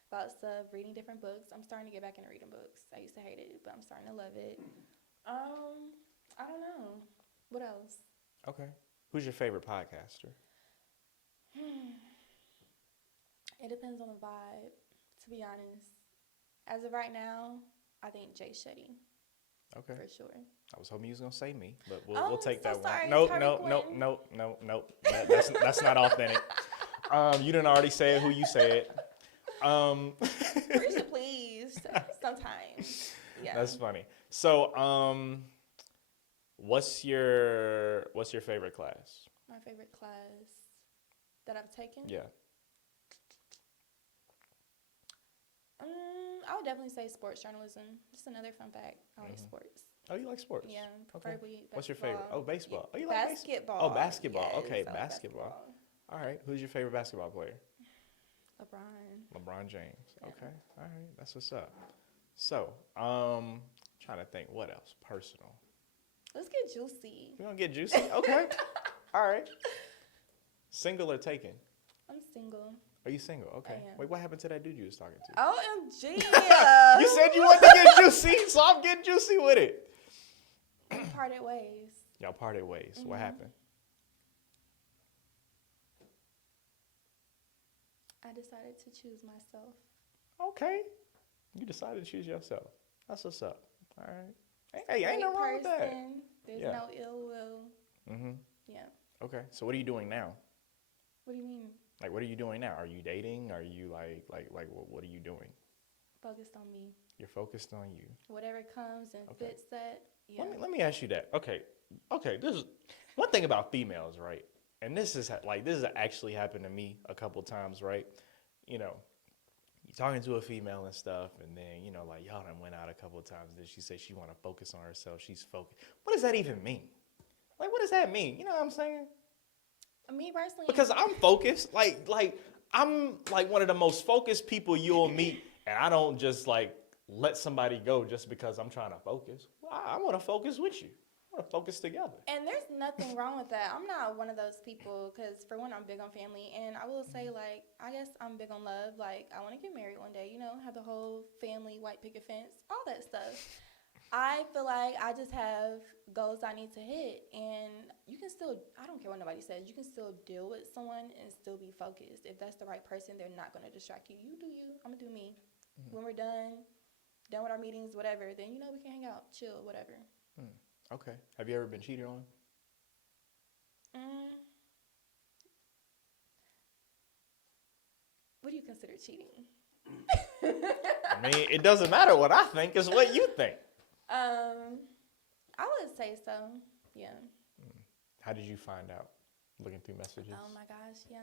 about stuff. Reading different books. I'm starting to get back into reading books. I used to hate it, but I'm starting to love it. I don't know. What else? Okay. Who's your favorite podcaster? It depends on the vibe, to be honest. As of right now, I think Jay Shetty, Okay. for sure. I was hoping you was gonna say me, but we'll Oh, take so that one. sorry, Nope. Tyreek Wynn. That's not authentic. You didn't already say it. Who you said? Pretty please. Sometimes. Yeah. That's funny. So, what's your favorite class? My favorite class that I've taken? Yeah. I would definitely say sports journalism. Just another fun fact. I like sports. Oh, you like sports? Yeah, Okay. preferably What's your favorite? basketball. Oh, baseball. Yeah, Oh, you like basketball. Oh, basketball. Yes, Okay, I like basketball. All right. Who's your favorite basketball player? LeBron. LeBron James. Yeah. Okay. All right. That's what's up. So, trying to think what else. Personal. Let's get juicy. We gonna get juicy. Okay. All right. Single or taken? I'm single. Are you single? Okay. I am. Wait, what happened to that dude you was talking to? OMG. You said you wanted to get juicy, so I'm getting juicy with it. We parted ways. Y'all parted ways. What Mhm. happened? I decided to choose myself. Okay. You decided to choose yourself. That's what's up. All right. Hey, ain't Great no wrong with that. person. There's Yeah. no ill will. Mm-hmm. Yeah. Okay. So what are you doing now? What do you mean? Like, what are you doing now? Are you dating? Are you like what are you doing? Focused on me. You're focused on you. Whatever comes and Okay. fits that. Yeah. Let me ask you that. Okay. This is one thing about females, right? And this is actually happened to me a couple times, right? You know, you're talking to a female and stuff, and then, you know, like, y'all done went out a couple of times, and then she says she want to focus on herself. She's focused. What does that even mean? Like, what does that mean? You know what I'm saying? Me personally. Because I'm focused. Like I'm like one of the most focused people you'll meet, and I don't just like let somebody go just because I'm trying to focus. Well, I want to focus with you. I want to focus together. And there's nothing wrong with that. I'm not one of those people because, for one, I'm big on family. And I will say, like, I guess I'm big on love. Like, I want to get married one day, you know, have the whole family, white picket fence, all that stuff. I feel like I just have goals I need to hit. And you can still, I don't care what nobody says, you can still deal with someone and still be focused. If that's the right person, they're not going to distract you. You do you. I'm going to do me. Mm-hmm. When we're done with our meetings, whatever, then, you know, we can hang out, chill, whatever. Okay. Have you ever been cheated on? What do you consider cheating? I mean, it doesn't matter what I think. It's what you think. I would say so. Yeah. How did you find out? Looking through messages? Oh my gosh, yeah.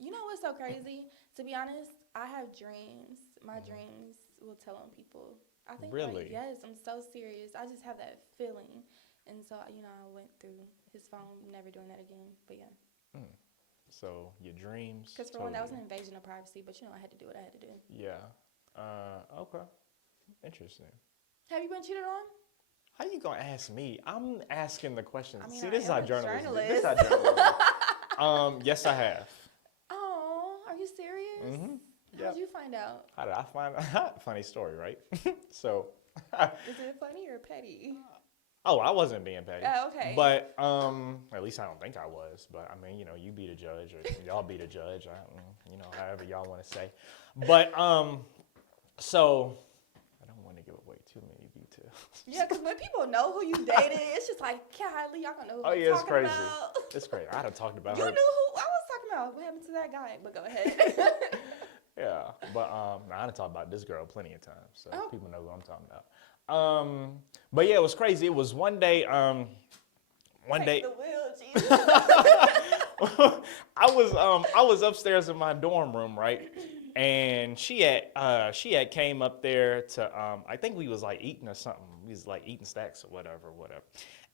You know what's so crazy? To be honest, I have dreams. My dreams will tell on people. I think, Really? like, yes, I'm so serious. I just have that feeling. And so, I went through his phone, never doing that again. But yeah. So your dreams. Because for told one, that was you. an invasion of privacy. But, I had to do what I had to do. Yeah. Okay. Interesting. Have you been cheated on? How you gonna ask me? I'm asking the questions. I mean, See, I this is am our a journalism. This is journalist. our journalism. Yes, I have. Oh, are you serious? Mm-hmm. How'd you find out? How did I find out? Funny story, right? So, Is it funny or petty? oh, I wasn't being petty. Oh, okay. But at least I don't think I was. But I mean, you be the judge, or y'all be the judge. However y'all want to say. But so I don't want to give away too many details. Yeah, because when people know who you dated, it's just like, golly, y'all gonna know who Oh I'm yeah, it's talking crazy. about. It's crazy. I done talked about You her. knew who I was talking about. What happened to that guy? But go ahead. Yeah, but I done talked about this girl plenty of times, so Oh. people know who I'm talking about. But yeah, it was crazy. It was one day. Take the wheel, Jesus. I was upstairs in my dorm room, right? And she had came up there to I think we was like eating or something. We was like eating snacks or whatever.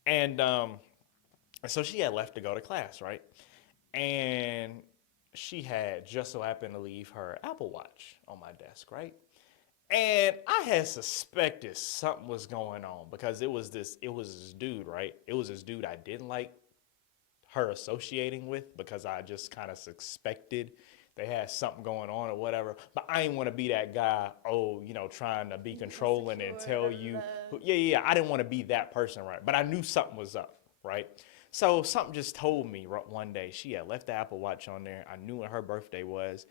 And so she had left to go to class, right? And she had just so happened to leave her Apple Watch on my desk, right? And I had suspected something was going on because it was this dude, right? It was this dude I didn't like her associating with because I just kind of suspected they had something going on or whatever. But I didn't want to be that guy, trying to be controlling and tell you. Yeah, I didn't want to be that person, right? But I knew something was up, right? So something just told me one day she had left the Apple Watch on there. I knew when her birthday was.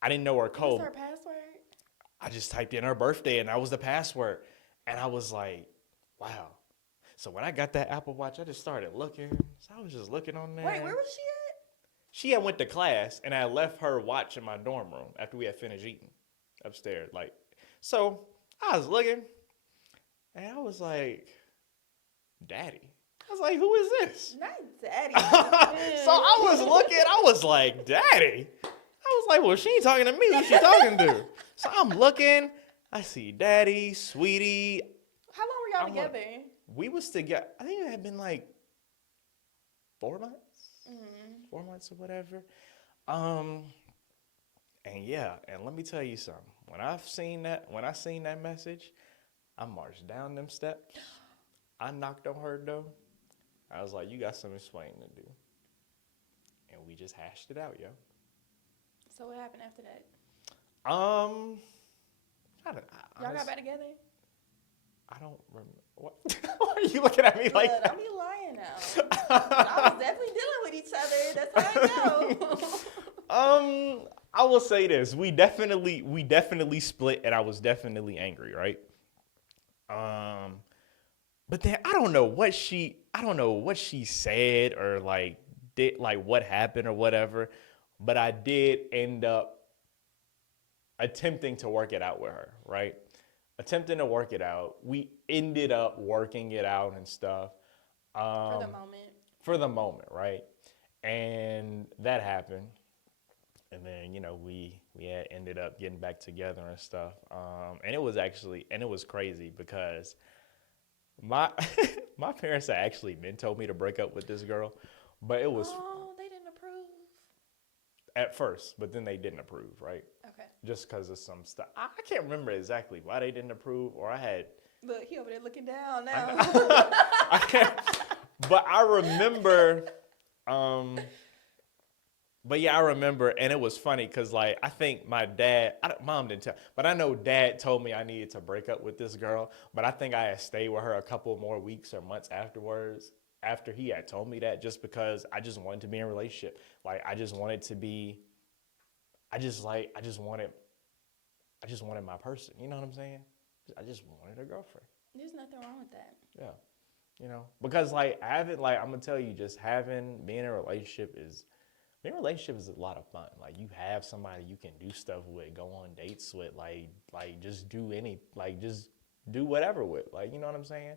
I didn't know her code. What's her password? I just typed in her birthday and that was the password. And I was like, wow. So when I got that Apple Watch, I just started looking. So I was just looking on there. Wait, where was she at? She had went to class and I left her watch in my dorm room after we had finished eating upstairs. So I was looking and I was like, Daddy. I was like, who is this? Not daddy. So I was looking, I was like, Daddy? I was like, well, she ain't talking to me. Who's she talking to? So I'm looking, I see Daddy, Sweetie. How long were y'all together? We was together, I think it had been like 4 months. 4 months or whatever. And yeah, and let me tell you something. When I seen that message, I marched down them steps. I knocked on her door. I was like, you got some explaining to do. And we just hashed it out, yo. So what happened after that? Y'all Got back together? I don't remember. What? Why are you looking at me like that? Don't be lying now. I was definitely dealing with each other. That's how I know. I will say this: we definitely split, and I was definitely angry, right? But then I don't know what she said or did what happened or whatever. But I did end up attempting to work it out with her, right? Attempting to work it out. We ended up working it out and stuff. For the moment. For the moment, right? And that happened. And then, we had ended up getting back together and stuff. And it was crazy because my my parents had actually been told me to break up with this girl, but it was they didn't approve. At first, but then they didn't approve, right? Okay. Just because of some stuff. I can't remember exactly why they didn't approve, or I had. Look, he over there looking down now. I can't, but I remember. But yeah, I remember, and it was funny because I think my dad, mom didn't tell, but I know dad told me I needed to break up with this girl. But I think I had stayed with her a couple more weeks or months afterwards, after he had told me that, just because I just wanted to be in a relationship. I just wanted to be. I just wanted my person. You know what I'm saying? I just wanted a girlfriend. There's nothing wrong with that. Yeah, because I'm gonna tell you, just being in a relationship is. Being in a relationship is a lot of fun. You have somebody you can do stuff with, go on dates with, just do whatever with. Like, you know what I'm saying?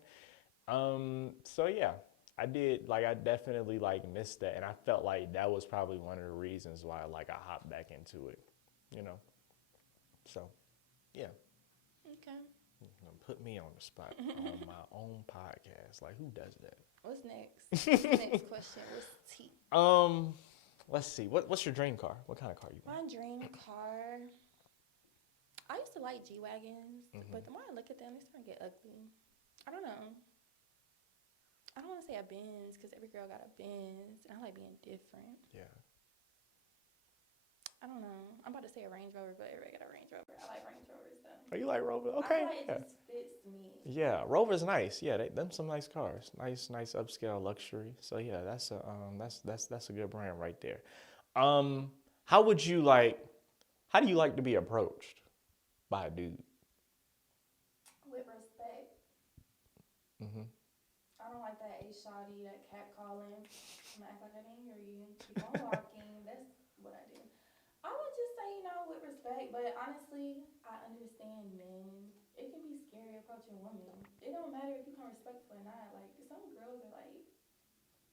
So yeah, I did, like, I definitely like missed that, and I felt like that was probably one of the reasons why like I hopped back into it, you know. So yeah, Okay. put me on the spot on my own podcast. Like, who does that? What's next? What's the next question? What's T? Let's see. What's your dream car? What kind of car you want? My dream car. I used to like G wagons, Mhm. but the more I look at them, they're starting to get ugly. I don't know. I don't want to say a Benz because every girl got a Benz, and I like being different. Yeah. I don't know. I'm about to say a Range Rover, but everybody got a Range Rover. I like Range Rovers though. Oh, you like Rover? I Okay. feel like it Yeah. just fits me. Yeah, Rover's nice. Yeah, them some nice cars. Nice upscale luxury. So yeah, that's a good brand right there. How would you like? How do you like to be approached by a dude? With respect. Mhm. I don't like that A-Shotty, that cat calling. I'm gonna act like I didn't hear you. Keep on walking. That's what I do. I would just say, with respect, but honestly, I understand men. It can be scary approaching women. It don't matter if you come respectful or not. Like, some girls are, like,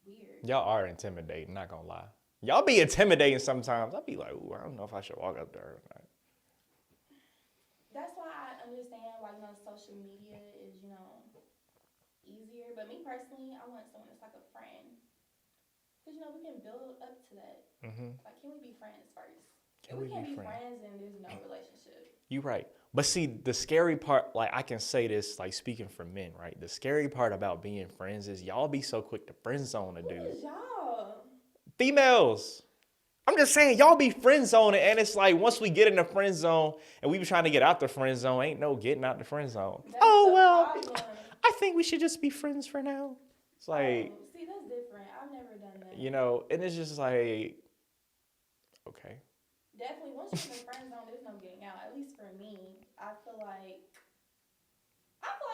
weird. Y'all are intimidating, not gonna lie. Y'all be intimidating sometimes. I'll be like, ooh, I don't know if I should walk up there or not. That's why I understand why, social media is, easier. But me personally, I want someone that's like a friend. Because, we can build up to that. Mm-hmm. Like, can we be friends first? Can If we we can't be be friends? friends, then there's no relationship. You're right. But see, the scary part, like, I can say this, like, speaking for men, right? The scary part about being friends is y'all be so quick to friend zone a Who dude. is y'all? Females. I'm just saying, y'all be friend zoning, and it's like once we get in the friend zone and we be trying to get out the friend zone, ain't no getting out the friend zone. That's Oh, the well, problem. I think we should just be friends for now. It's like, See, that's different. I've never done that. and it's just like, okay. Definitely, once you're in the friend zone, there's no getting out. At least for me, I feel like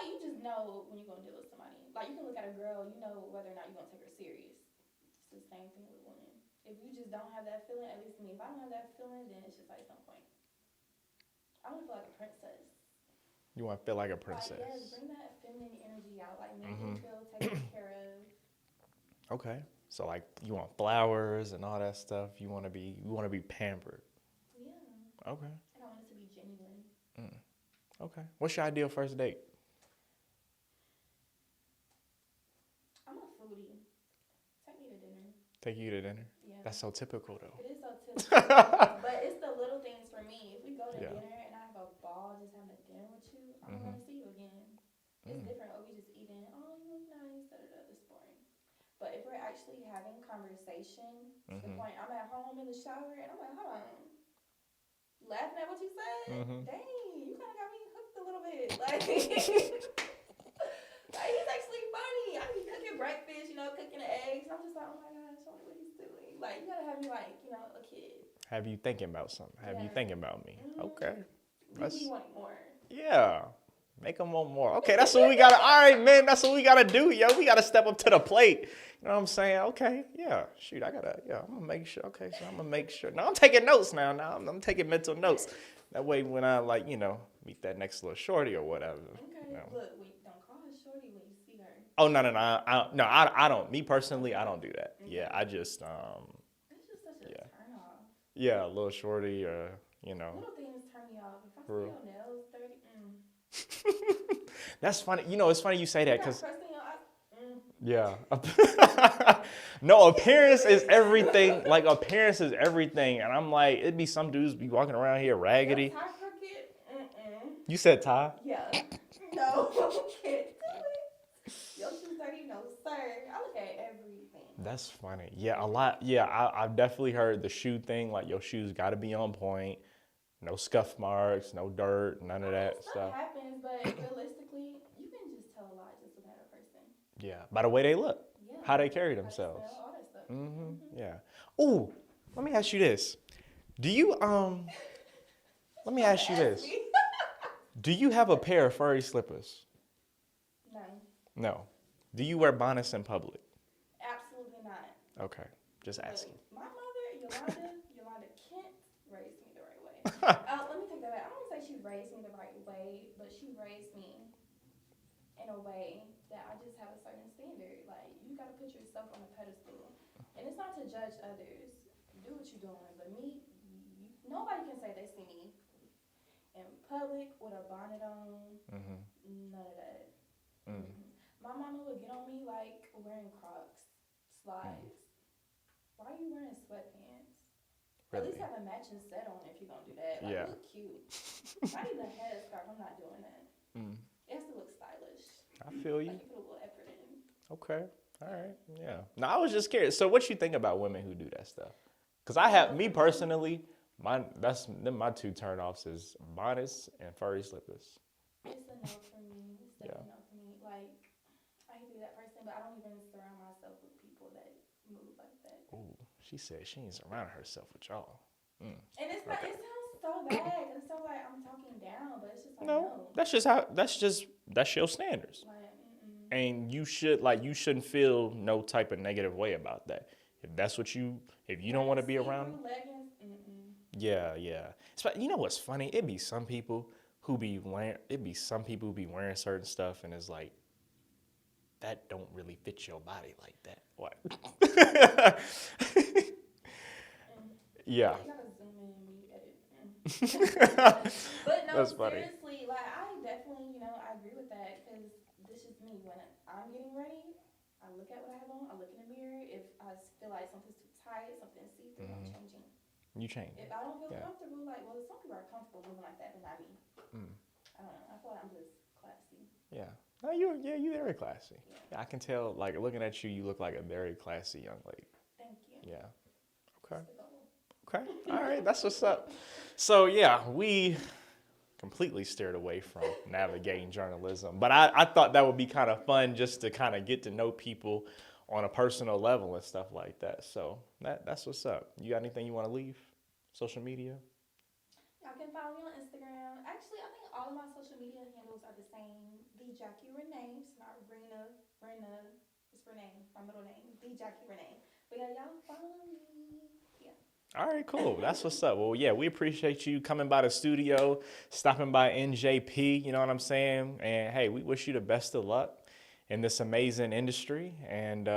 you just know when you're gonna deal with somebody. Like, you can look at a girl, you know whether or not you're gonna take her serious. It's the same thing with women. If you just don't have that feeling, at least me, if I don't have that feeling, then it's just like no point. I want to feel like a princess. You want to feel like a princess. Like, yes, bring that feminine energy out. Like, make Mhm. me feel taken care of. Okay. So like you want flowers and all that stuff. You want to be pampered. Yeah. Okay. And I want it to be genuine. Okay. What's your ideal first date? I'm a foodie. Take me to dinner. Take you to dinner. Yeah. That's so typical though. It is so typical. But it's the little things for me. If we go to Yeah. dinner and I have a ball just having a dinner with you, I don't want to see you again. It's different. Oh, we just eating. Oh, you look nice. It's boring. But if we're actually having conversation to the point, I'm at home in the shower and I'm like, hold on. Laughing at what you said? Dang, you kind of got me hooked a little bit. Like, like, he's actually funny. I be cooking breakfast, cooking the eggs. I'm just like, oh my gosh, I wonder what he's doing. Like, you gotta have me like, a kid. Have you thinking about something? Have you Yeah. thinking about me? Okay. Leave me wanting more. Yeah. Make them want more. Okay, that's what we gotta. All right, man. That's what we gotta do, yo. We gotta step up to the plate. You know what I'm saying? Okay, yeah. Shoot, I'm gonna make sure. Okay, so I'm gonna make sure. Now I'm taking notes now. I'm taking mental notes. That way, when I meet that next little shorty or whatever. Okay, look, don't call her shorty when you see her. Oh no. I don't. Me personally, I don't do that. Yeah, I just That's just such a turn off. Yeah, a little shorty or Little things turn me off. If I see your nails dirty, That's funny. It's funny you say that because. crust in your eye, Yeah. No, appearance is everything. Like, appearance is everything. And I'm like, it'd be some dudes be walking around here raggedy. Your tie crooked? You said tie? Yeah. No, can't do it. Your shoes dirty? No, sir. I look at everything. That's funny. Yeah, a lot. Yeah, I've definitely heard the shoe thing. Like, your shoes got to be on point. No scuff marks, no dirt, none of that Stuff stuff. happens, but realistically, you can just tell a lot just looking at a person. Yeah, by the way they look, Yeah. how they carry themselves. How they smell, all that stuff. Yeah. Ooh, let me ask you this. Do you Let me ask you this. Do you have a pair of furry slippers? No, No. Do you wear bonnets in public? absolutely not. Okay, just asking. My mother, Yolanda Kent, raised me the right way. Let me take that back. I don't want to say she raised me the right way, but she raised me just have a certain standard. Like, you gotta put yourself on a pedestal. And it's not to judge others. Do what you're doing. But me, nobody can say they see me in public with a bonnet on. None of that. My mama would get on me like wearing Crocs, slides. Why are you wearing sweatpants? At least have a matching set on if you're gonna do that. Like, look cute. Not even a headscarf. I'm not doing that. It has to look stylish. I feel you. Like, you put a little effort in. Okay. All right. Yeah. No, I was just curious. So, what you think about women who do that stuff? Because me personally, my two turnoffs is bonnets and furry slippers. It's a no for me. It's definitely no for me. Like, I hate to be that person, but I don't even surround myself with people that move like that. Ooh, she said she ain't surrounding herself with y'all. And it's not. Okay. It sounds so bad. It sounds like I'm talking down, but it's just like no. That's your standards. Like, and you shouldn't feel no type of negative way about that. If you don't want to be around. Leggings, Yeah. You know what's funny? It'd be some people who be wearing certain stuff, and it's like, that don't really fit your body like that. What? Yeah. You gotta zoom in when you edit. But no, That's funny. seriously, like, I definitely, I agree with that, because this is me. When I'm getting ready, I look at what I have on, I look in the mirror. If I feel like something's too tight, something's see-through, I'm changing. You change. If I don't feel comfortable, some people are comfortable moving like that, but not me. I don't know. I feel like I'm just classy. Yeah. No, you're very classy. Yeah, I can tell, like, looking at you, you look like a very classy young lady. Thank you. Yeah. Okay. All right. That's what's up. So, yeah, we completely steered away from navigating journalism. But I thought that would be kind of fun just to kind of get to know people on a personal level and stuff like that. So that's what's up. You got anything you want to leave? Social media? Y'all can follow me on Instagram. Actually, I think all of my social media handles are the same. The Jackie Renee. It's not Rena. It's Renee, my middle name. The Jackie Renee. But yeah, y'all follow me. Yeah. All right, cool. That's what's up. Well, yeah, we appreciate you coming by the studio, stopping by NJP, you know what I'm saying? And, hey, we wish you the best of luck in this amazing industry. And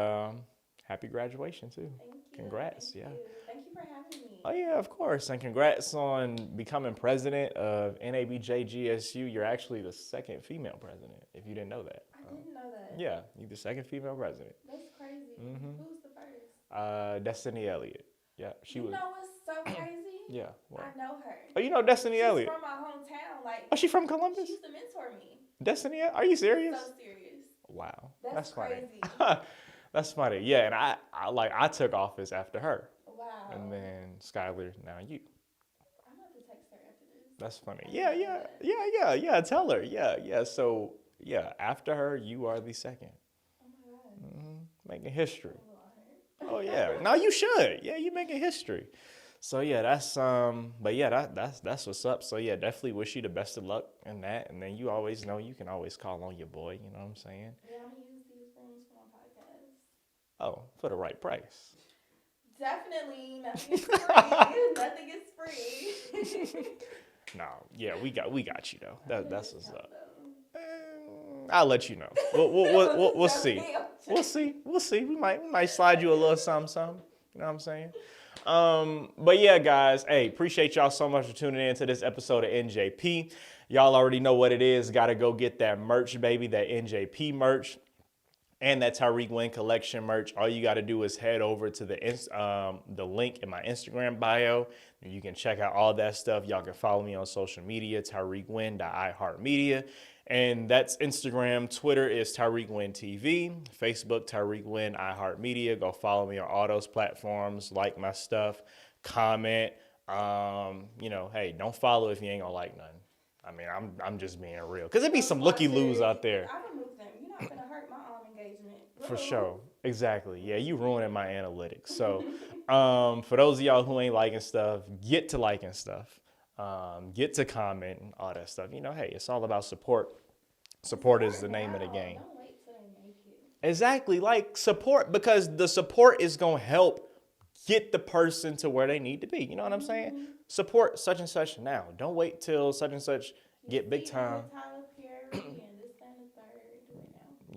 happy graduation, too. Thank you. Congrats. Thank you. Thank you for having me. Oh, yeah, of course. And congrats on becoming president of NABJ GSU. You're actually the second female president, if you didn't know that. I didn't know that. Yeah, you're the second female president. That's crazy. Who's the first? Destiny Elliott. Yeah, she was. You know what's so crazy? Yeah. What? I know her. Oh, you know Destiny Elliott? She's from my hometown. Like. Oh, she from Columbus? She used to mentor me. Destiny? Are you serious? So serious. Wow. That's funny. crazy. That's funny. Yeah, and I took office after her. Wow. And then Skylar, now you. I'm about to text her after this. That's funny. Yeah. Tell her. Yeah. So, yeah, after her, you are the second. Oh my God. Making history. Oh, yeah. No, you should. Yeah, you're making history. So, yeah, that's that's what's up. So, yeah, definitely wish you the best of luck in that. And then you always know you can always call on your boy. You know what I'm saying? Yeah, I'm going to use these rooms for my podcast. Oh, for the right price. Definitely. Nothing is free. Nothing is free. No, yeah, we got you, though. That's what's up. I'll let you know. We'll see. We'll see. We might slide you a little something. You know what I'm saying? But yeah, guys, hey, appreciate y'all so much for tuning in to this episode of NJP. Y'all already know what it is. Got to go get that merch, baby, that NJP merch and that Tyreek Wynn collection merch. All you got to do is head over to the link in my Instagram bio. And you can check out all that stuff. Y'all can follow me on social media, TyreekWynn.iHeartMedia. And that's Instagram. Twitter is Tyreek Wynn TV. Facebook, Tyreek Wynn iHeartMedia. Go follow me on all those platforms. Like my stuff. Comment. Hey, don't follow if you ain't gonna like nothing. I mean, I'm just being real. Because there be some looky-loos out there. I removed them. You're not gonna hurt my engagement. For sure. Exactly. Yeah, you ruining my analytics. So for those of y'all who ain't liking stuff, get to liking stuff. Get to commenting, all that stuff. Hey, it's all about support. Support is the name of the game. Don't wait till they make it. Exactly. Like, support, because the support is going to help get the person to where they need to be. You know what I'm saying? Support such and such now. Don't wait till such and such get big time.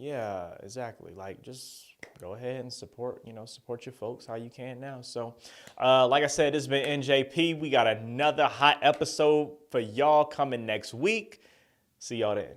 Yeah, exactly. Like, just go ahead and support, support your folks how you can now. So, like I said, this has been NJP. We got another hot episode for y'all coming next week. See y'all then.